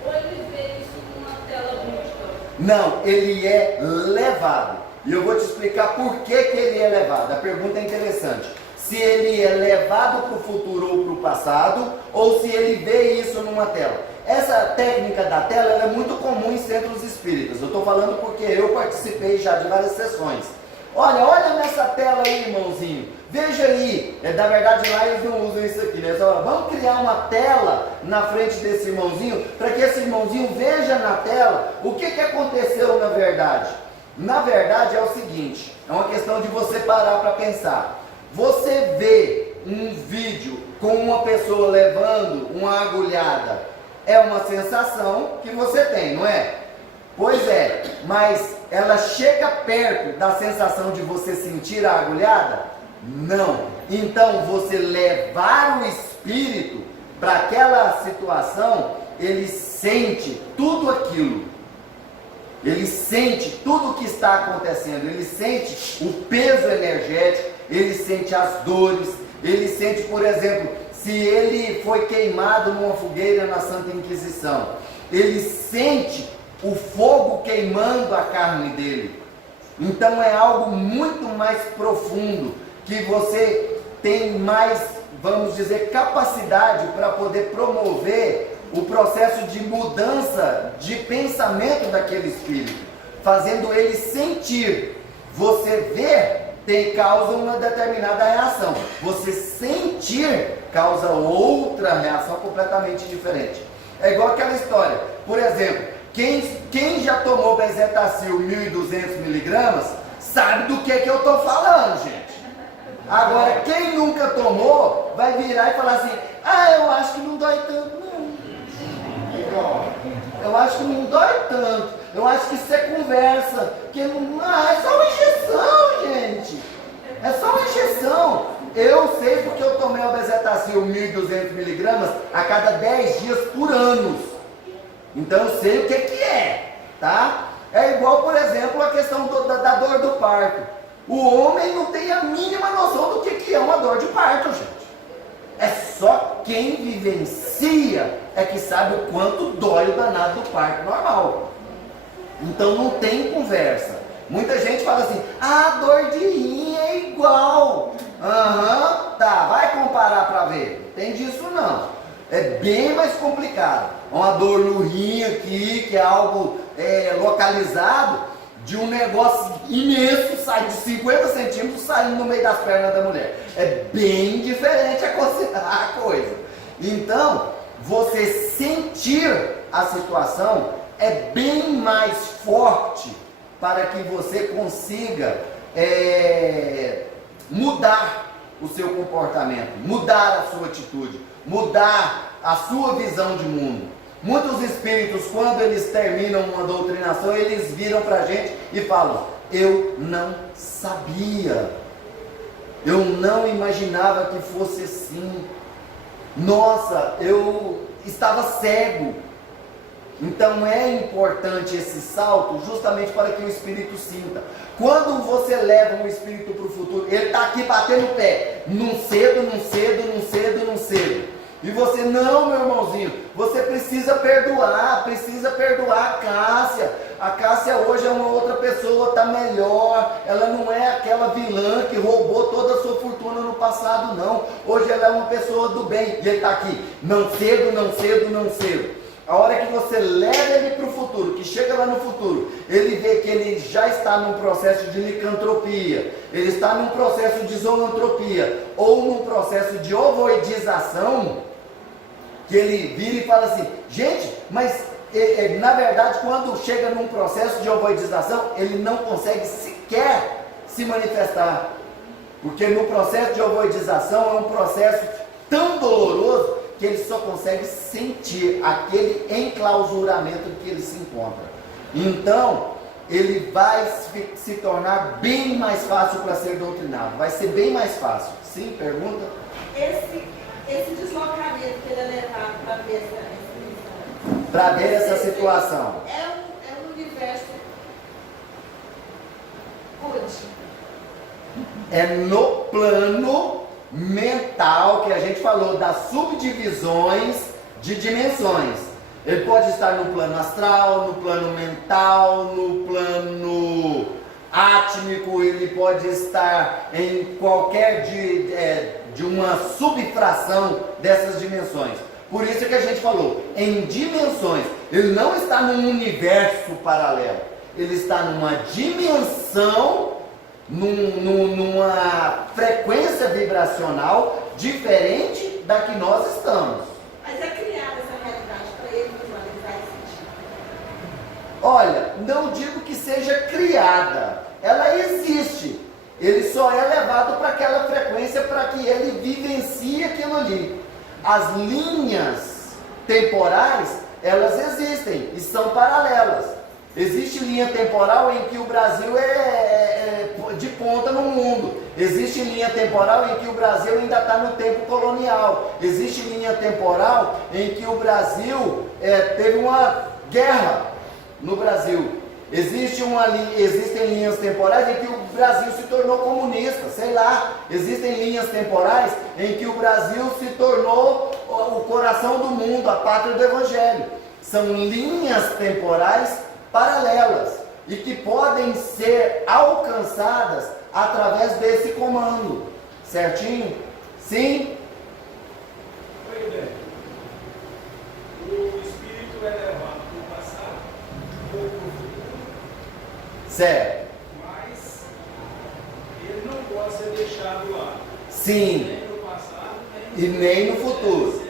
ou ele vê isso numa tela múltipla? Não, ele é levado. E eu vou te explicar por que ele é levado. A pergunta é interessante. Se ele é levado para o futuro ou para o passado, ou se ele vê isso numa tela. Essa técnica da tela ela é muito comum em centros espíritas. Eu estou falando porque eu participei já de várias sessões. Olha nessa tela aí, irmãozinho. Veja aí. Na verdade, lá eles não usam isso aqui, né? Só, vamos criar uma tela na frente desse irmãozinho, para que esse irmãozinho veja na tela o que aconteceu na verdade. Na verdade, é o seguinte: é uma questão de você parar para pensar. Você vê um vídeo com uma pessoa levando uma agulhada, é uma sensação que você tem, não é? Pois é, mas ela chega perto da sensação de você sentir a agulhada? Não. Então, você levar o espírito para aquela situação, ele sente tudo aquilo. Ele sente tudo o que está acontecendo. Ele sente o peso energético, ele sente as dores, ele sente, por exemplo, se ele foi queimado numa fogueira na Santa Inquisição, ele sente o fogo queimando a carne dele. Então é algo muito mais profundo, que você tem mais, vamos dizer, capacidade para poder promover o processo de mudança de pensamento daquele espírito, fazendo ele sentir. Você ver causa uma determinada reação, você sentir causa outra reação completamente diferente. É igual aquela história, por exemplo, quem já tomou Bezetacil 1.200 miligramas sabe do que eu estou falando, gente. Agora, quem nunca tomou vai virar e falar assim: eu acho que não dói tanto, não. Eu acho que não dói tanto. Eu acho que isso é conversa. Que não, é só uma injeção, gente. É só uma injeção. Eu sei porque eu tomei o Bezetacil 1.200 miligramas a cada 10 dias por ano. Então eu sei o que é, tá? É igual, por exemplo, a questão da dor do parto. O homem não tem a mínima noção do que é uma dor de parto, gente. É só quem vivencia é que sabe o quanto dói o danado do parto normal. Então não tem conversa. Muita gente fala assim: a dor de rim é igual. Tá, vai comparar para ver. Não tem disso não. É bem mais complicado. Uma dor no rim aqui, que é algo localizado, de um negócio imenso, sai de 50 centímetros saindo no meio das pernas da mulher. É bem diferente a coisa. Então, você sentir a situação é bem mais forte para que você consiga mudar o seu comportamento, mudar a sua atitude, mudar a sua visão de mundo. Muitos espíritos, quando eles terminam uma doutrinação, eles viram para a gente e falam: eu não sabia, eu não imaginava que fosse assim, nossa, eu estava cego. Então é importante esse salto justamente para que o espírito sinta. Quando você leva um espírito para o futuro, ele está aqui batendo o pé, não cedo, não cedo, não cedo, não cedo. E você, não, meu irmãozinho, você precisa perdoar a Cássia. A Cássia hoje é uma outra pessoa, está melhor. Ela não é aquela vilã que roubou toda a sua fortuna no passado, não. Hoje ela é uma pessoa do bem. E ele está aqui, não cedo, não cedo, não cedo. A hora que você leva ele para o futuro, que chega lá no futuro, ele vê que ele já está num processo de licantropia, ele está num processo de zoantropia, ou num processo de ovoidização, que ele vira e fala assim: gente, mas na verdade quando chega num processo de ovoidização, ele não consegue sequer se manifestar, porque no processo de ovoidização é um processo tão doloroso que ele só consegue sentir aquele enclausuramento que ele se encontra. Então, ele vai se tornar bem mais fácil para ser doutrinado. Vai ser bem mais fácil. Sim, pergunta? Esse deslocamento que ele é levado para ver essa situação. É um universo onde? É no plano mental que a gente falou, das subdivisões de dimensões. Ele pode estar no plano astral, no plano mental, no plano átmico, ele pode estar em qualquer de uma subfração dessas dimensões. Por isso que a gente falou, em dimensões. Ele não está num universo paralelo. Ele está numa dimensão, numa frequência vibracional diferente da que nós estamos. Mas é criada essa realidade para ele visualizar e sentir. Olha, não digo que seja criada. Ela existe. Ele só é levado para aquela frequência para que ele vivencie aquilo ali. As linhas temporais, elas existem e são paralelas. Existe linha temporal em que o Brasil é de ponta no mundo. Existe linha temporal em que o Brasil ainda está no tempo colonial. Existe linha temporal em que o Brasil teve uma guerra no Brasil. Existem linhas temporais em que o Brasil se tornou comunista, sei lá. Existem linhas temporais em que o Brasil se tornou o coração do mundo, a pátria do Evangelho. São linhas temporais paralelas e que podem ser alcançadas através desse comando. Certinho? Sim? Oi, bem. O espírito é levado para o passado ou para o futuro. Certo. Mas ele não pode ser deixado lá. Sim. Nem no passado, nem no futuro.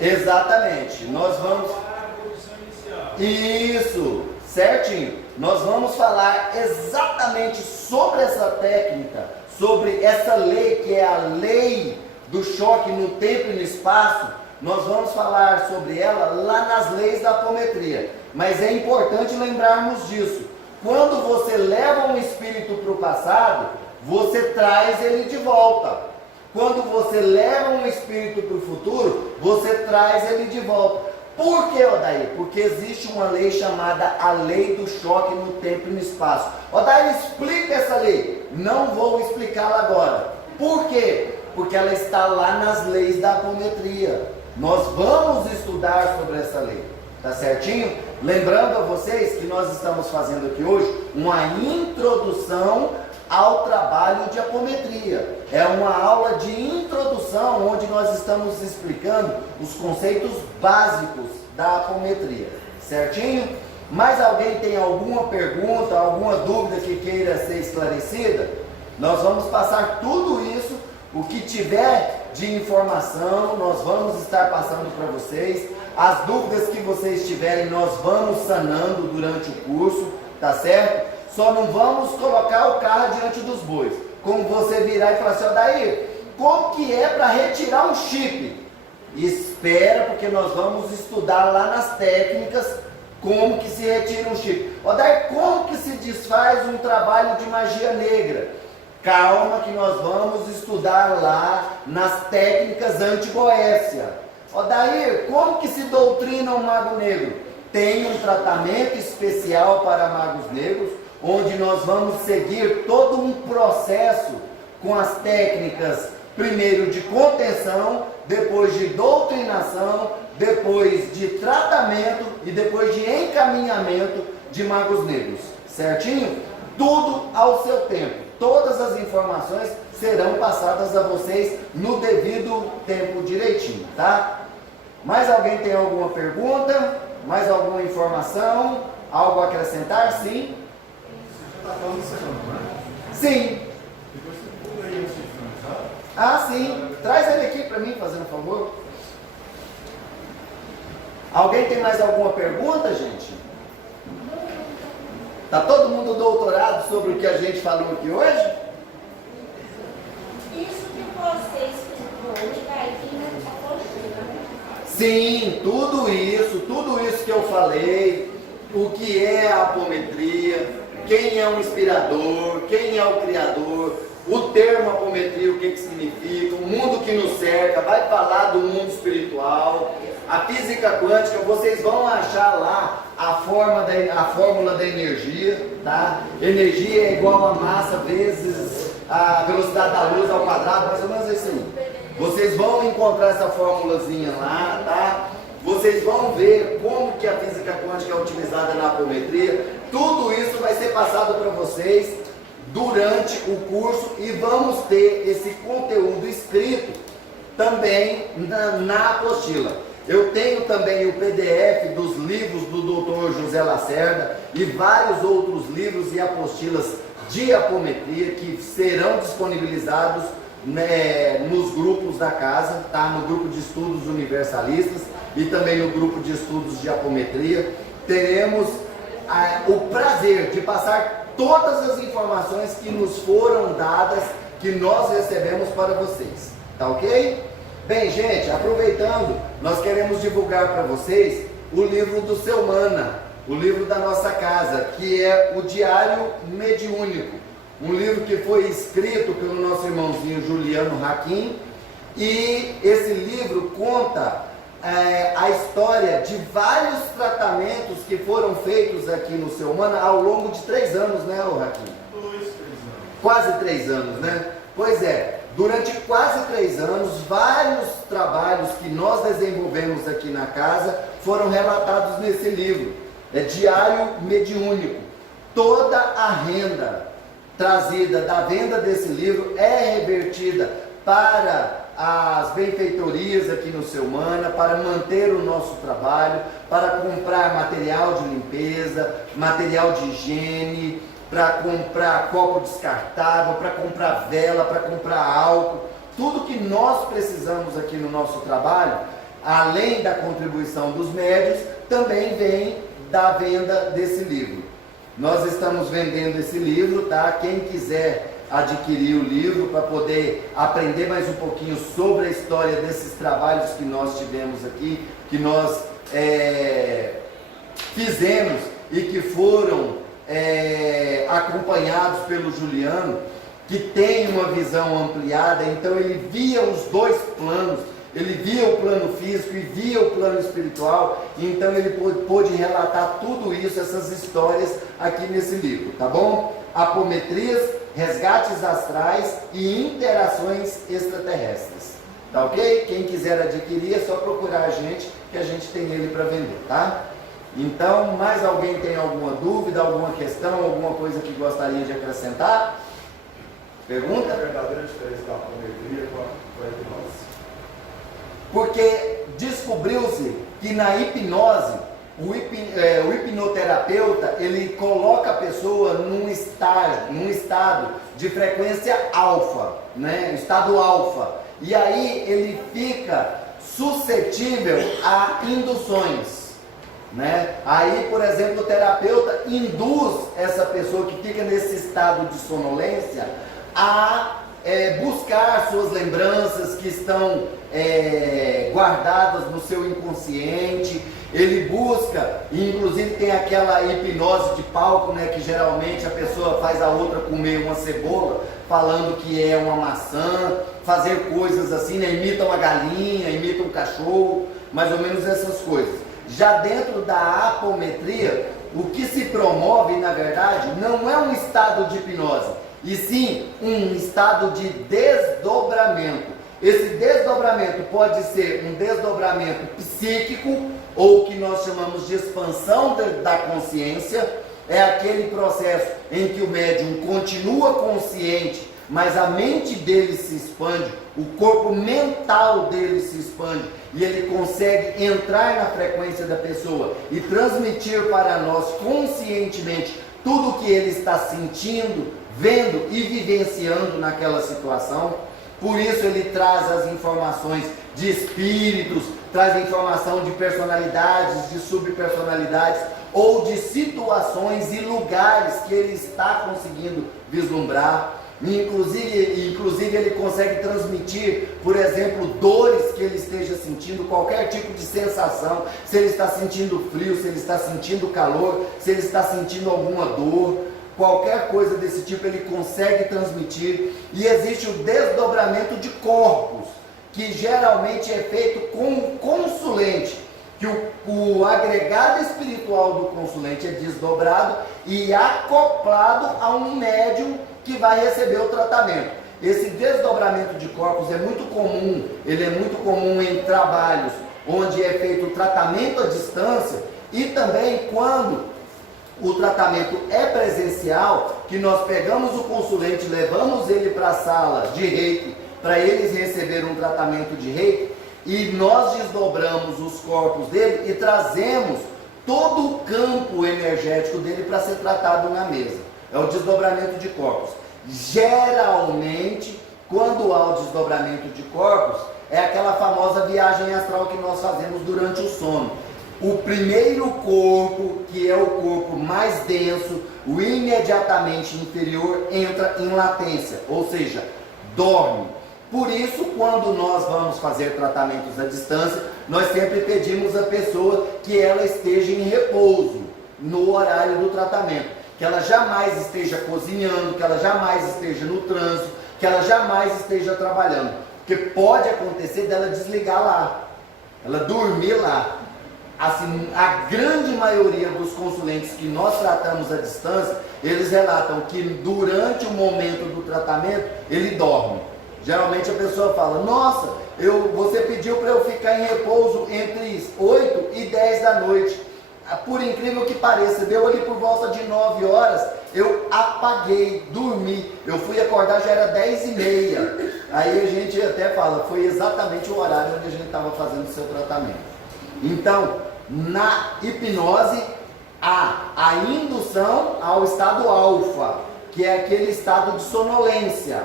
Exatamente. Nós vamos... para a posição inicial. Isso, certinho. Nós vamos falar exatamente sobre essa técnica, sobre essa lei que é a lei do choque no tempo e no espaço. Nós vamos falar sobre ela lá nas leis da apometria. Mas é importante lembrarmos disso. Quando você leva um espírito para o passado, você traz ele de volta. Quando você leva um espírito para o futuro, você traz ele de volta. Por que, Odair? Porque existe uma lei chamada a lei do choque no tempo e no espaço. Odair, explica essa lei. Não vou explicá-la agora. Por quê? Porque ela está lá nas leis da apometria. Nós vamos estudar sobre essa lei. Tá certinho? Lembrando a vocês que nós estamos fazendo aqui hoje uma introdução ao trabalho de apometria. É uma aula de introdução onde nós estamos explicando os conceitos básicos da apometria. Certinho? Mais alguém tem alguma pergunta, alguma dúvida que queira ser esclarecida? Nós vamos passar tudo isso, o que tiver de informação, nós vamos estar passando para vocês. As dúvidas que vocês tiverem, nós vamos sanando durante o curso, tá certo? Só não vamos colocar o carro diante dos bois. Como você virar e falar assim, Odair, como que é para retirar um chip? Espera, porque nós vamos estudar lá nas técnicas como que se retira um chip. Odair, como que se desfaz um trabalho de magia negra? Calma que nós vamos estudar lá nas técnicas anti-Goécia. Odair, como que se doutrina um mago negro? Tem um tratamento especial para magos negros, onde nós vamos seguir todo um processo com as técnicas, primeiro de contenção, depois de doutrinação, depois de tratamento e depois de encaminhamento de magos negros. Certinho? Tudo ao seu tempo. Todas as informações serão passadas a vocês no devido tempo direitinho, tá? Mais alguém tem alguma pergunta? Mais alguma informação? Algo a acrescentar? Sim? Você está falando segundo, né? Sim. Depois você pula aí antes de finalizar. Ah, sim. Traz ele aqui para mim, fazendo um favor. Alguém tem mais alguma pergunta, gente? Tá todo mundo doutorado sobre o que a gente falou aqui hoje? Isso que você explicou vai vir na apostila. Sim, tudo isso que eu falei, o que é a apometria, quem é o inspirador, quem é o criador, o termo apometria, o que significa, o mundo que nos cerca, vai falar do mundo espiritual, a física quântica, vocês vão achar lá a fórmula da energia, tá? Energia é igual a massa vezes a velocidade da luz ao quadrado, mais ou menos isso aí. Vocês vão encontrar essa formulazinha lá, tá? Vocês vão ver como que a física quântica é utilizada na apometria. Tudo isso vai ser passado para vocês durante o curso e vamos ter esse conteúdo escrito também na apostila. Eu tenho também o PDF dos livros do Dr. José Lacerda e vários outros livros e apostilas de apometria que serão disponibilizados, né, nos grupos da casa, tá? No grupo de estudos universalistas e também no grupo de estudos de apometria. Teremos o prazer de passar todas as informações que nos foram dadas, que nós recebemos para vocês, tá ok? Bem, gente, aproveitando, nós queremos divulgar para vocês o livro do Seu Mana, o livro da nossa casa, que é o Diário Mediúnico, um livro que foi escrito pelo nosso irmãozinho Juliano Hakim, e esse livro conta a história de vários tratamentos que foram feitos aqui no Seu Mana ao longo de 3 anos, né, Hakim? 2, 3 anos. Quase 3 anos, né? Pois é, durante quase 3 anos, vários trabalhos que nós desenvolvemos aqui na casa foram relatados nesse livro. É Diário Mediúnico. Toda a renda trazida da venda desse livro é revertida para as benfeitorias aqui no Seu Mana, para manter o nosso trabalho, para comprar material de limpeza, material de higiene, para comprar copo descartável, para comprar vela, para comprar álcool. Tudo que nós precisamos aqui no nosso trabalho, além da contribuição dos médios, também vem da venda desse livro. Nós estamos vendendo esse livro, tá? Quem quiser adquirir o livro para poder aprender mais um pouquinho sobre a história desses trabalhos que nós tivemos aqui, que nós fizemos e que foram acompanhados pelo Juliano, que tem uma visão ampliada, então ele via os 2 planos, ele via o plano físico e via o plano espiritual, então ele pôde relatar tudo isso, essas histórias aqui nesse livro, tá bom? Apometrias, resgates astrais e interações extraterrestres, tá ok? Quem quiser adquirir é só procurar a gente, que a gente tem ele para vender, tá? Então, mais alguém tem alguma dúvida, alguma questão, alguma coisa que gostaria de acrescentar? Pergunta? Qual é a verdadeira diferença da apometria com a hipnose? Porque descobriu-se que na hipnose, o hipnoterapeuta, ele coloca a pessoa num estado de frequência alfa, né? Estado alfa. E aí ele fica suscetível a induções. Né? Aí, por exemplo, o terapeuta induz essa pessoa que fica nesse estado de sonolência a buscar suas lembranças que estão guardadas no seu inconsciente. Ele busca, e inclusive tem aquela hipnose de palco, né, que geralmente a pessoa faz a outra comer uma cebola, falando que é uma maçã, fazer coisas assim, né, imita uma galinha, imita um cachorro, mais ou menos essas coisas. Já dentro da apometria, o que se promove, na verdade, não é um estado de hipnose, e sim um estado de desdobramento. Esse desdobramento pode ser um desdobramento psíquico, ou que nós chamamos de expansão da consciência. É aquele processo em que o médium continua consciente, mas a mente dele se expande, o corpo mental dele se expande, e ele consegue entrar na frequência da pessoa e transmitir para nós conscientemente tudo o que ele está sentindo, vendo e vivenciando naquela situação. Por isso ele traz as informações de espíritos, traz informação de personalidades, de subpersonalidades, ou de situações e lugares que ele está conseguindo vislumbrar. Inclusive ele consegue transmitir, por exemplo, dores que ele esteja sentindo, qualquer tipo de sensação, se ele está sentindo frio, se ele está sentindo calor, se ele está sentindo alguma dor, qualquer coisa desse tipo ele consegue transmitir. E existe o desdobramento de corpos, que geralmente é feito com o consulente, que o agregado espiritual do consulente é desdobrado e acoplado a um médium que vai receber o tratamento. Esse desdobramento de corpos é muito comum, ele é muito comum em trabalhos onde é feito o tratamento à distância, e também quando o tratamento é presencial, que nós pegamos o consulente, levamos ele para a sala de reiki para eles receberem um tratamento de reiki, e nós desdobramos os corpos dele e trazemos todo o campo energético dele para ser tratado na mesa. É o desdobramento de corpos. Geralmente, quando há o desdobramento de corpos, é aquela famosa viagem astral que nós fazemos durante o sono. O primeiro corpo, que é o corpo mais denso, o imediatamente inferior, entra em latência, ou seja, dorme. Por isso, quando nós vamos fazer tratamentos à distância, nós sempre pedimos à pessoa que ela esteja em repouso no horário do tratamento, que ela jamais esteja cozinhando, que ela jamais esteja no trânsito, que ela jamais esteja trabalhando, porque pode acontecer dela desligar lá, ela dormir lá. Assim, a grande maioria dos consulentes que nós tratamos à distância, eles relatam que durante o momento do tratamento, ele dorme. Geralmente a pessoa fala, nossa, você pediu para eu ficar em repouso entre 8 e 10 da noite. Por incrível que pareça, deu ali por volta de 9 horas, eu apaguei, dormi. Eu fui acordar, já era 10h30. Aí a gente até fala, foi exatamente o horário onde a gente estava fazendo o seu tratamento. Então, na hipnose, há a indução ao estado alfa, que é aquele estado de sonolência,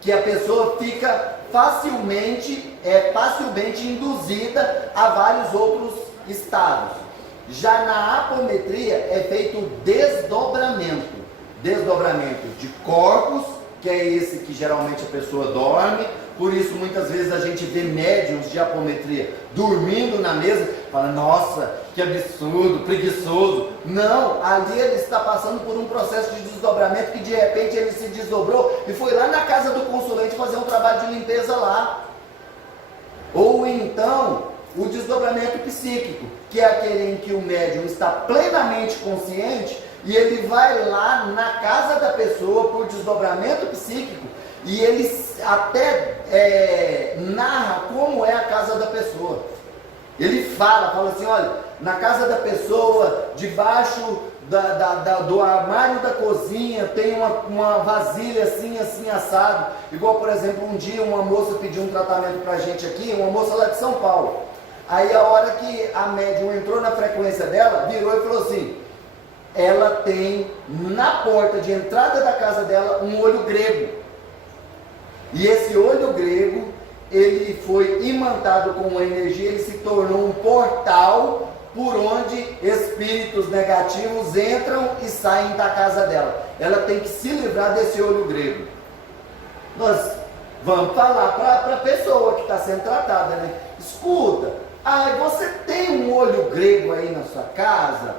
que a pessoa fica facilmente induzida a vários outros estados. Já na apometria é feito o desdobramento de corpos, que é esse que geralmente a pessoa dorme. Por isso muitas vezes a gente vê médiuns de apometria dormindo na mesa, fala, nossa, que absurdo, preguiçoso. Não, ali ele está passando por um processo de desdobramento que de repente ele se desdobrou e foi lá na casa do consulente fazer um trabalho de limpeza lá. Ou então, o desdobramento psíquico, que é aquele em que o médium está plenamente consciente e ele vai lá na casa da pessoa por desdobramento psíquico e ele até narra como é a casa da pessoa. Ele fala assim, olha, na casa da pessoa, debaixo do armário da cozinha, tem uma vasilha assim, assim, assado. Igual, por exemplo, um dia uma moça pediu um tratamento pra gente aqui, uma moça lá de São Paulo. Aí a hora que a médium entrou na frequência dela, virou e falou assim, ela tem na porta de entrada da casa dela um olho grego. E esse olho grego, ele foi imantado com uma energia, ele se tornou um portal por onde espíritos negativos entram e saem da casa dela. Ela tem que se livrar desse olho grego. Nós vamos falar para a pessoa que está sendo tratada, né? Escuta, você tem um olho grego aí na sua casa?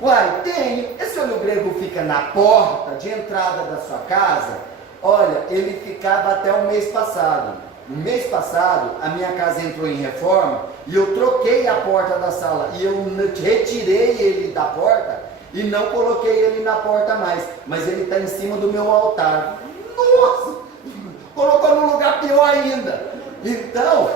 Uai, tenho. Esse olho grego fica na porta de entrada da sua casa? Olha, ele ficava até o mês passado. No mês passado, a minha casa entrou em reforma e eu troquei a porta da sala e eu retirei ele da porta e não coloquei ele na porta mais, mas ele está em cima do meu altar. Nossa! Colocou num lugar pior ainda. Então,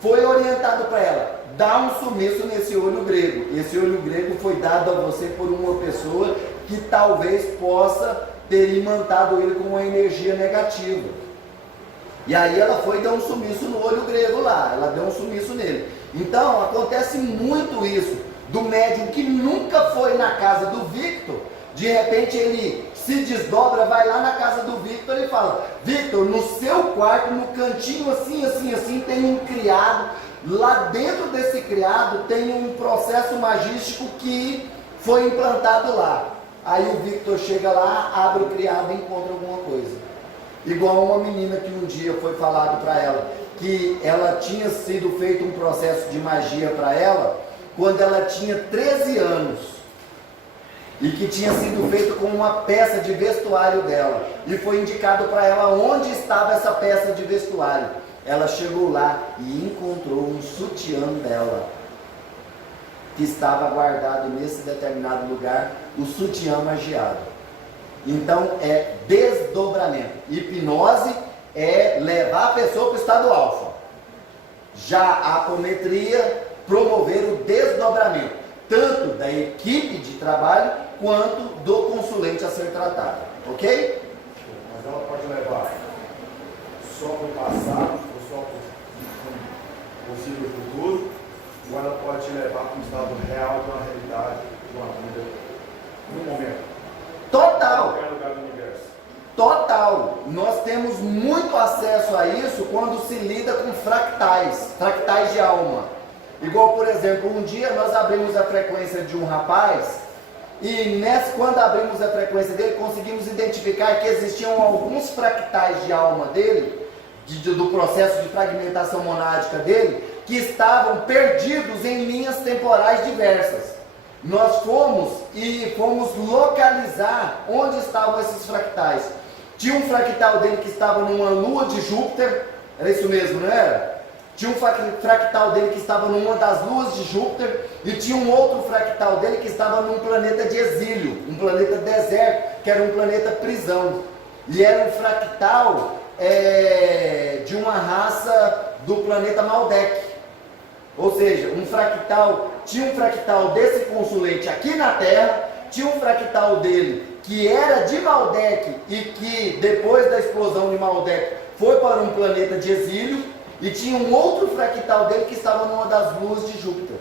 foi orientado para ela, dá um sumiço nesse olho grego. Esse olho grego foi dado a você por uma pessoa que talvez possa ter imantado ele com uma energia negativa. E aí ela foi dar um sumiço no olho grego lá, ela deu um sumiço nele. Então acontece muito isso, do médium que nunca foi na casa do Victor, de repente ele se desdobra, vai lá na casa do Victor e fala, Victor, no seu quarto, no cantinho assim, assim, assim, tem um criado, lá dentro desse criado tem um processo magístico que foi implantado lá. Aí o Victor chega lá, abre o criado e encontra alguma coisa. Igual uma menina que um dia foi falado para ela, que ela tinha sido feito um processo de magia para ela, quando ela tinha 13 anos. E que tinha sido feito com uma peça de vestuário dela. E foi indicado para ela onde estava essa peça de vestuário. Ela chegou lá e encontrou um sutiã dela, que estava guardado nesse determinado lugar, o sutiã magiado. Então é desdobramento. Hipnose é levar a pessoa para o estado alfa. Já a apometria, promover o desdobramento, tanto da equipe de trabalho, quanto do consulente a ser tratado. Ok? Mas ela pode levar só para o passado, ou só para um possível futuro, ou ela pode te levar para um estado real de uma realidade, de uma vida, no momento. Total. Em qualquer lugar do universo. Total. Nós temos muito acesso a isso quando se lida com fractais de alma. Igual, por exemplo, um dia nós abrimos a frequência de um rapaz e quando abrimos a frequência dele, conseguimos identificar que existiam alguns fractais de alma dele, do processo de fragmentação monádica dele, que estavam perdidos em linhas temporais diversas. Nós fomos localizar onde estavam esses fractais. Tinha um fractal dele que estava numa lua de Júpiter, era isso mesmo, não era? Tinha um fractal dele que estava numa das luas de Júpiter, e tinha um outro fractal dele que estava num planeta de exílio, um planeta deserto, que era um planeta prisão. E era um fractal de uma raça do planeta Maldek. Ou seja, tinha um fractal desse consulente aqui na Terra, tinha um fractal dele que era de Maldek e que depois da explosão de Maldek foi para um planeta de exílio, e tinha um outro fractal dele que estava numa das luas de Júpiter.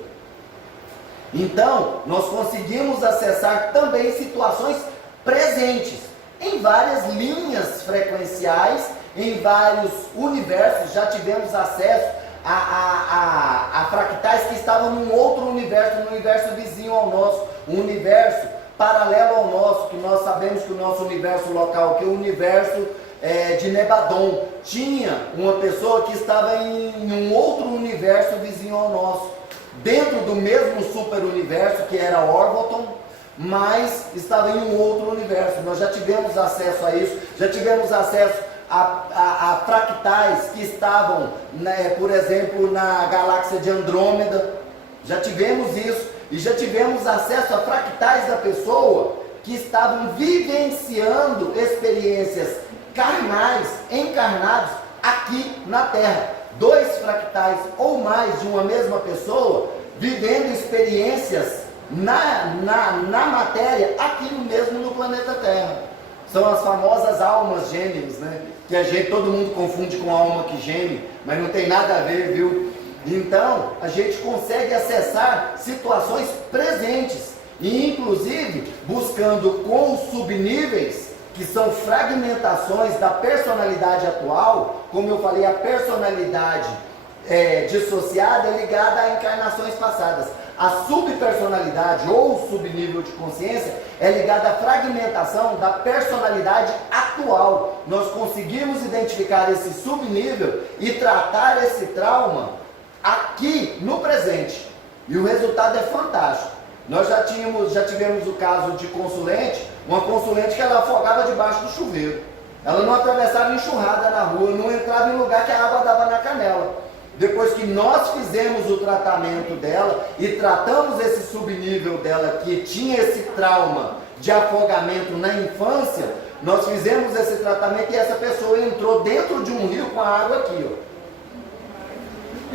Então, nós conseguimos acessar também situações presentes, em várias linhas frequenciais, em vários universos. Já tivemos acesso a fractais que estavam num outro universo, no universo vizinho ao nosso, um universo paralelo ao nosso, que nós sabemos que o nosso universo local, que é o universo de Nebadon, tinha uma pessoa que estava em um outro universo vizinho ao nosso, dentro do mesmo super universo que era Orvoton, mas estava em um outro universo. Nós já tivemos acesso a isso, já tivemos acesso a fractais que estavam, por exemplo, na galáxia de Andrômeda, já tivemos isso, e já tivemos acesso a fractais da pessoa que estavam vivenciando experiências carnais, encarnados aqui na Terra. 2 fractais ou mais de uma mesma pessoa vivendo experiências na matéria aqui mesmo no planeta Terra. São as famosas almas gêmeas, né? Que todo mundo confunde com alma que geme, mas não tem nada a ver, viu? Então, a gente consegue acessar situações presentes e, inclusive, buscando com os subníveis, que são fragmentações da personalidade atual. Como eu falei, a personalidade dissociada é ligada a encarnações passadas. A subpersonalidade ou subnível de consciência é ligada à fragmentação da personalidade atual. Nós conseguimos identificar esse subnível e tratar esse trauma aqui no presente. E o resultado é fantástico. Nós já tivemos o caso de uma consulente que ela afogava debaixo do chuveiro. Ela não atravessava enxurrada na rua, não entrava em lugar que a água dava na canela. Depois que nós fizemos o tratamento dela e tratamos esse subnível dela que tinha esse trauma de afogamento na infância, nós fizemos esse tratamento e essa pessoa entrou dentro de um rio com a água aqui, ó.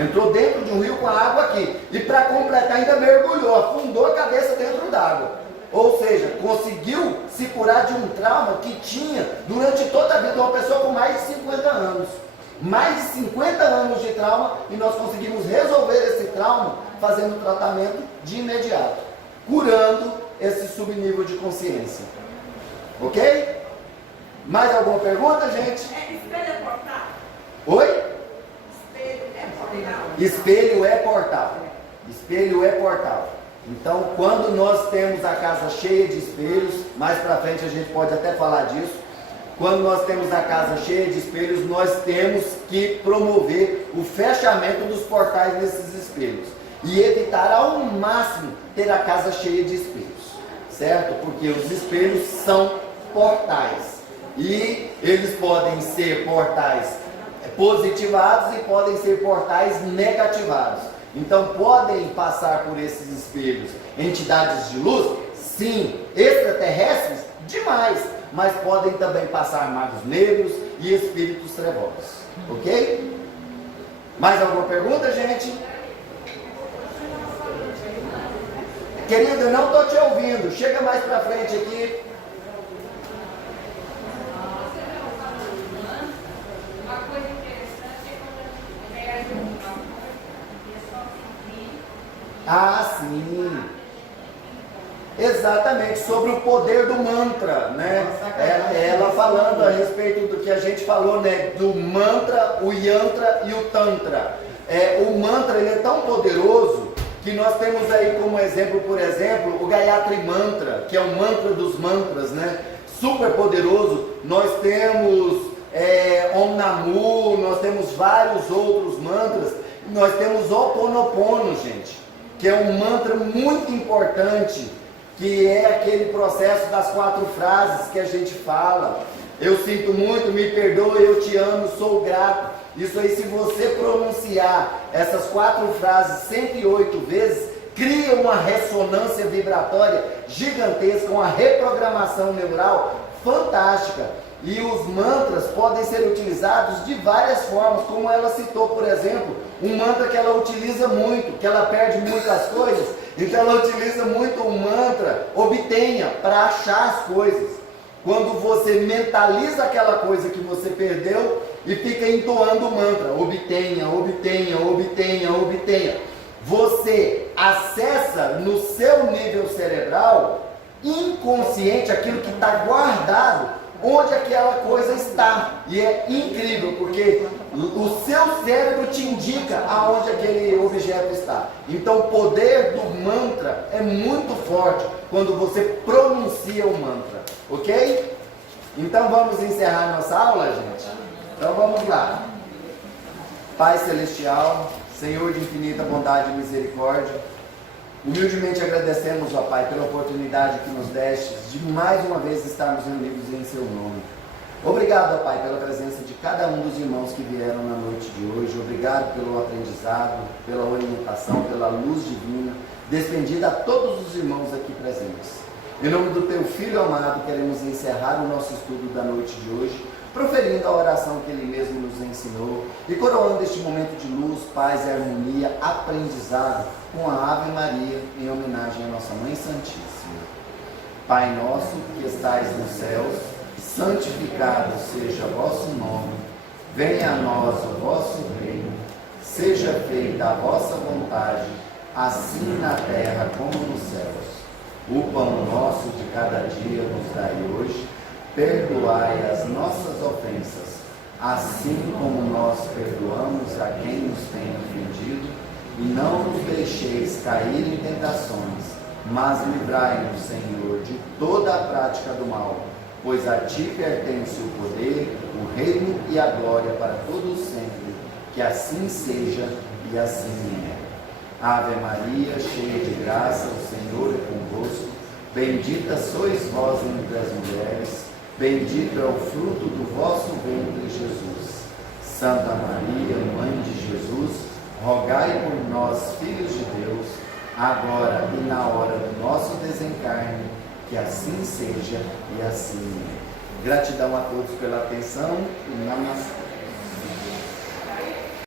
Entrou dentro de um rio com a água aqui. E para completar ainda mergulhou, afundou a cabeça dentro d'água. Ou seja, conseguiu se curar de um trauma que tinha durante toda a vida, uma pessoa com mais de 50 anos. Mais de 50 anos de trauma, e nós conseguimos resolver esse trauma fazendo o tratamento de imediato, curando esse subnível de consciência. Ok? Mais alguma pergunta, gente? Espelho é portal? Oi? Espelho é portal? Espelho é portal. Espelho é portal. Então, quando nós temos a casa cheia de espelhos, mais para frente a gente pode até falar disso. Quando nós temos a casa cheia de espelhos, nós temos que promover o fechamento dos portais desses espelhos e evitar ao máximo ter a casa cheia de espelhos, certo? Porque os espelhos são portais e eles podem ser portais positivados e podem ser portais negativados. Então podem passar por esses espelhos entidades de luz, sim, extraterrestres, demais. Mas podem também passar magos negros e espíritos trevosos. Ok? Mais alguma pergunta, gente? Querido, eu não estou te ouvindo. Chega mais para frente aqui. Uma coisa Ah, sim. Exatamente, sobre o poder do mantra, né? Ela falando a respeito do que a gente falou, né? Do mantra, o yantra e o tantra. O mantra, ele é tão poderoso que nós temos aí como exemplo, por exemplo, o Gayatri Mantra, que é o mantra dos mantras, né? Super poderoso. Nós temos Om Namu, nós temos vários outros mantras. Nós temos Ho Oponopono, gente, que é um mantra muito importante, que é aquele processo das 4 frases que a gente fala. Eu sinto muito, me perdoe, eu te amo, sou grato. Isso aí, se você pronunciar essas 4 frases 108 vezes, cria uma ressonância vibratória gigantesca, uma reprogramação neural fantástica. E os mantras podem ser utilizados de várias formas, como ela citou, por exemplo, um mantra que ela utiliza muito, que ela perde muitas coisas, então ela utiliza muito o mantra obtenha, para achar as coisas. Quando você mentaliza aquela coisa que você perdeu e fica entoando o mantra, obtenha, obtenha, obtenha, obtenha, você acessa no seu nível cerebral inconsciente aquilo que está guardado, onde aquela coisa está. E é incrível, porque o seu cérebro te indica aonde aquele objeto está. Então o poder do mantra é muito forte quando você pronuncia o mantra, ok? Então vamos encerrar nossa aula, gente? Então vamos lá. Pai Celestial, Senhor de infinita bondade e misericórdia, humildemente agradecemos, ó Pai, pela oportunidade que nos deste de mais uma vez estarmos reunidos em Seu nome. Obrigado, ó Pai, pela presença de cada um dos irmãos que vieram na noite de hoje. Obrigado pelo aprendizado, pela orientação, pela luz divina despendida a todos os irmãos aqui presentes. Em nome do Teu Filho amado, queremos encerrar o nosso estudo da noite de hoje, proferindo a oração que Ele mesmo nos ensinou e coroando este momento de luz, paz e harmonia, aprendizado com a Ave Maria, em homenagem à nossa Mãe Santíssima. Pai nosso que estais nos céus, santificado seja o vosso nome, venha a nós o vosso reino, seja feita a vossa vontade, assim na terra como nos céus. O pão nosso de cada dia nos dai hoje, perdoai as nossas ofensas, assim como nós perdoamos a quem nos tem ofendido, e não nos deixeis cair em tentações, mas livrai-nos, Senhor, de toda a prática do mal, pois a Ti pertence o poder, o reino e a glória para todos sempre, que assim seja e assim é. Ave Maria, cheia de graça, o Senhor é convosco, bendita sois vós entre as mulheres, bendito é o fruto do vosso ventre, Jesus. Santa Maria, Mãe de Jesus, rogai por nós, filhos de Deus, agora e na hora do nosso desencarne, que assim seja e assim é. Gratidão a todos pela atenção e namastê.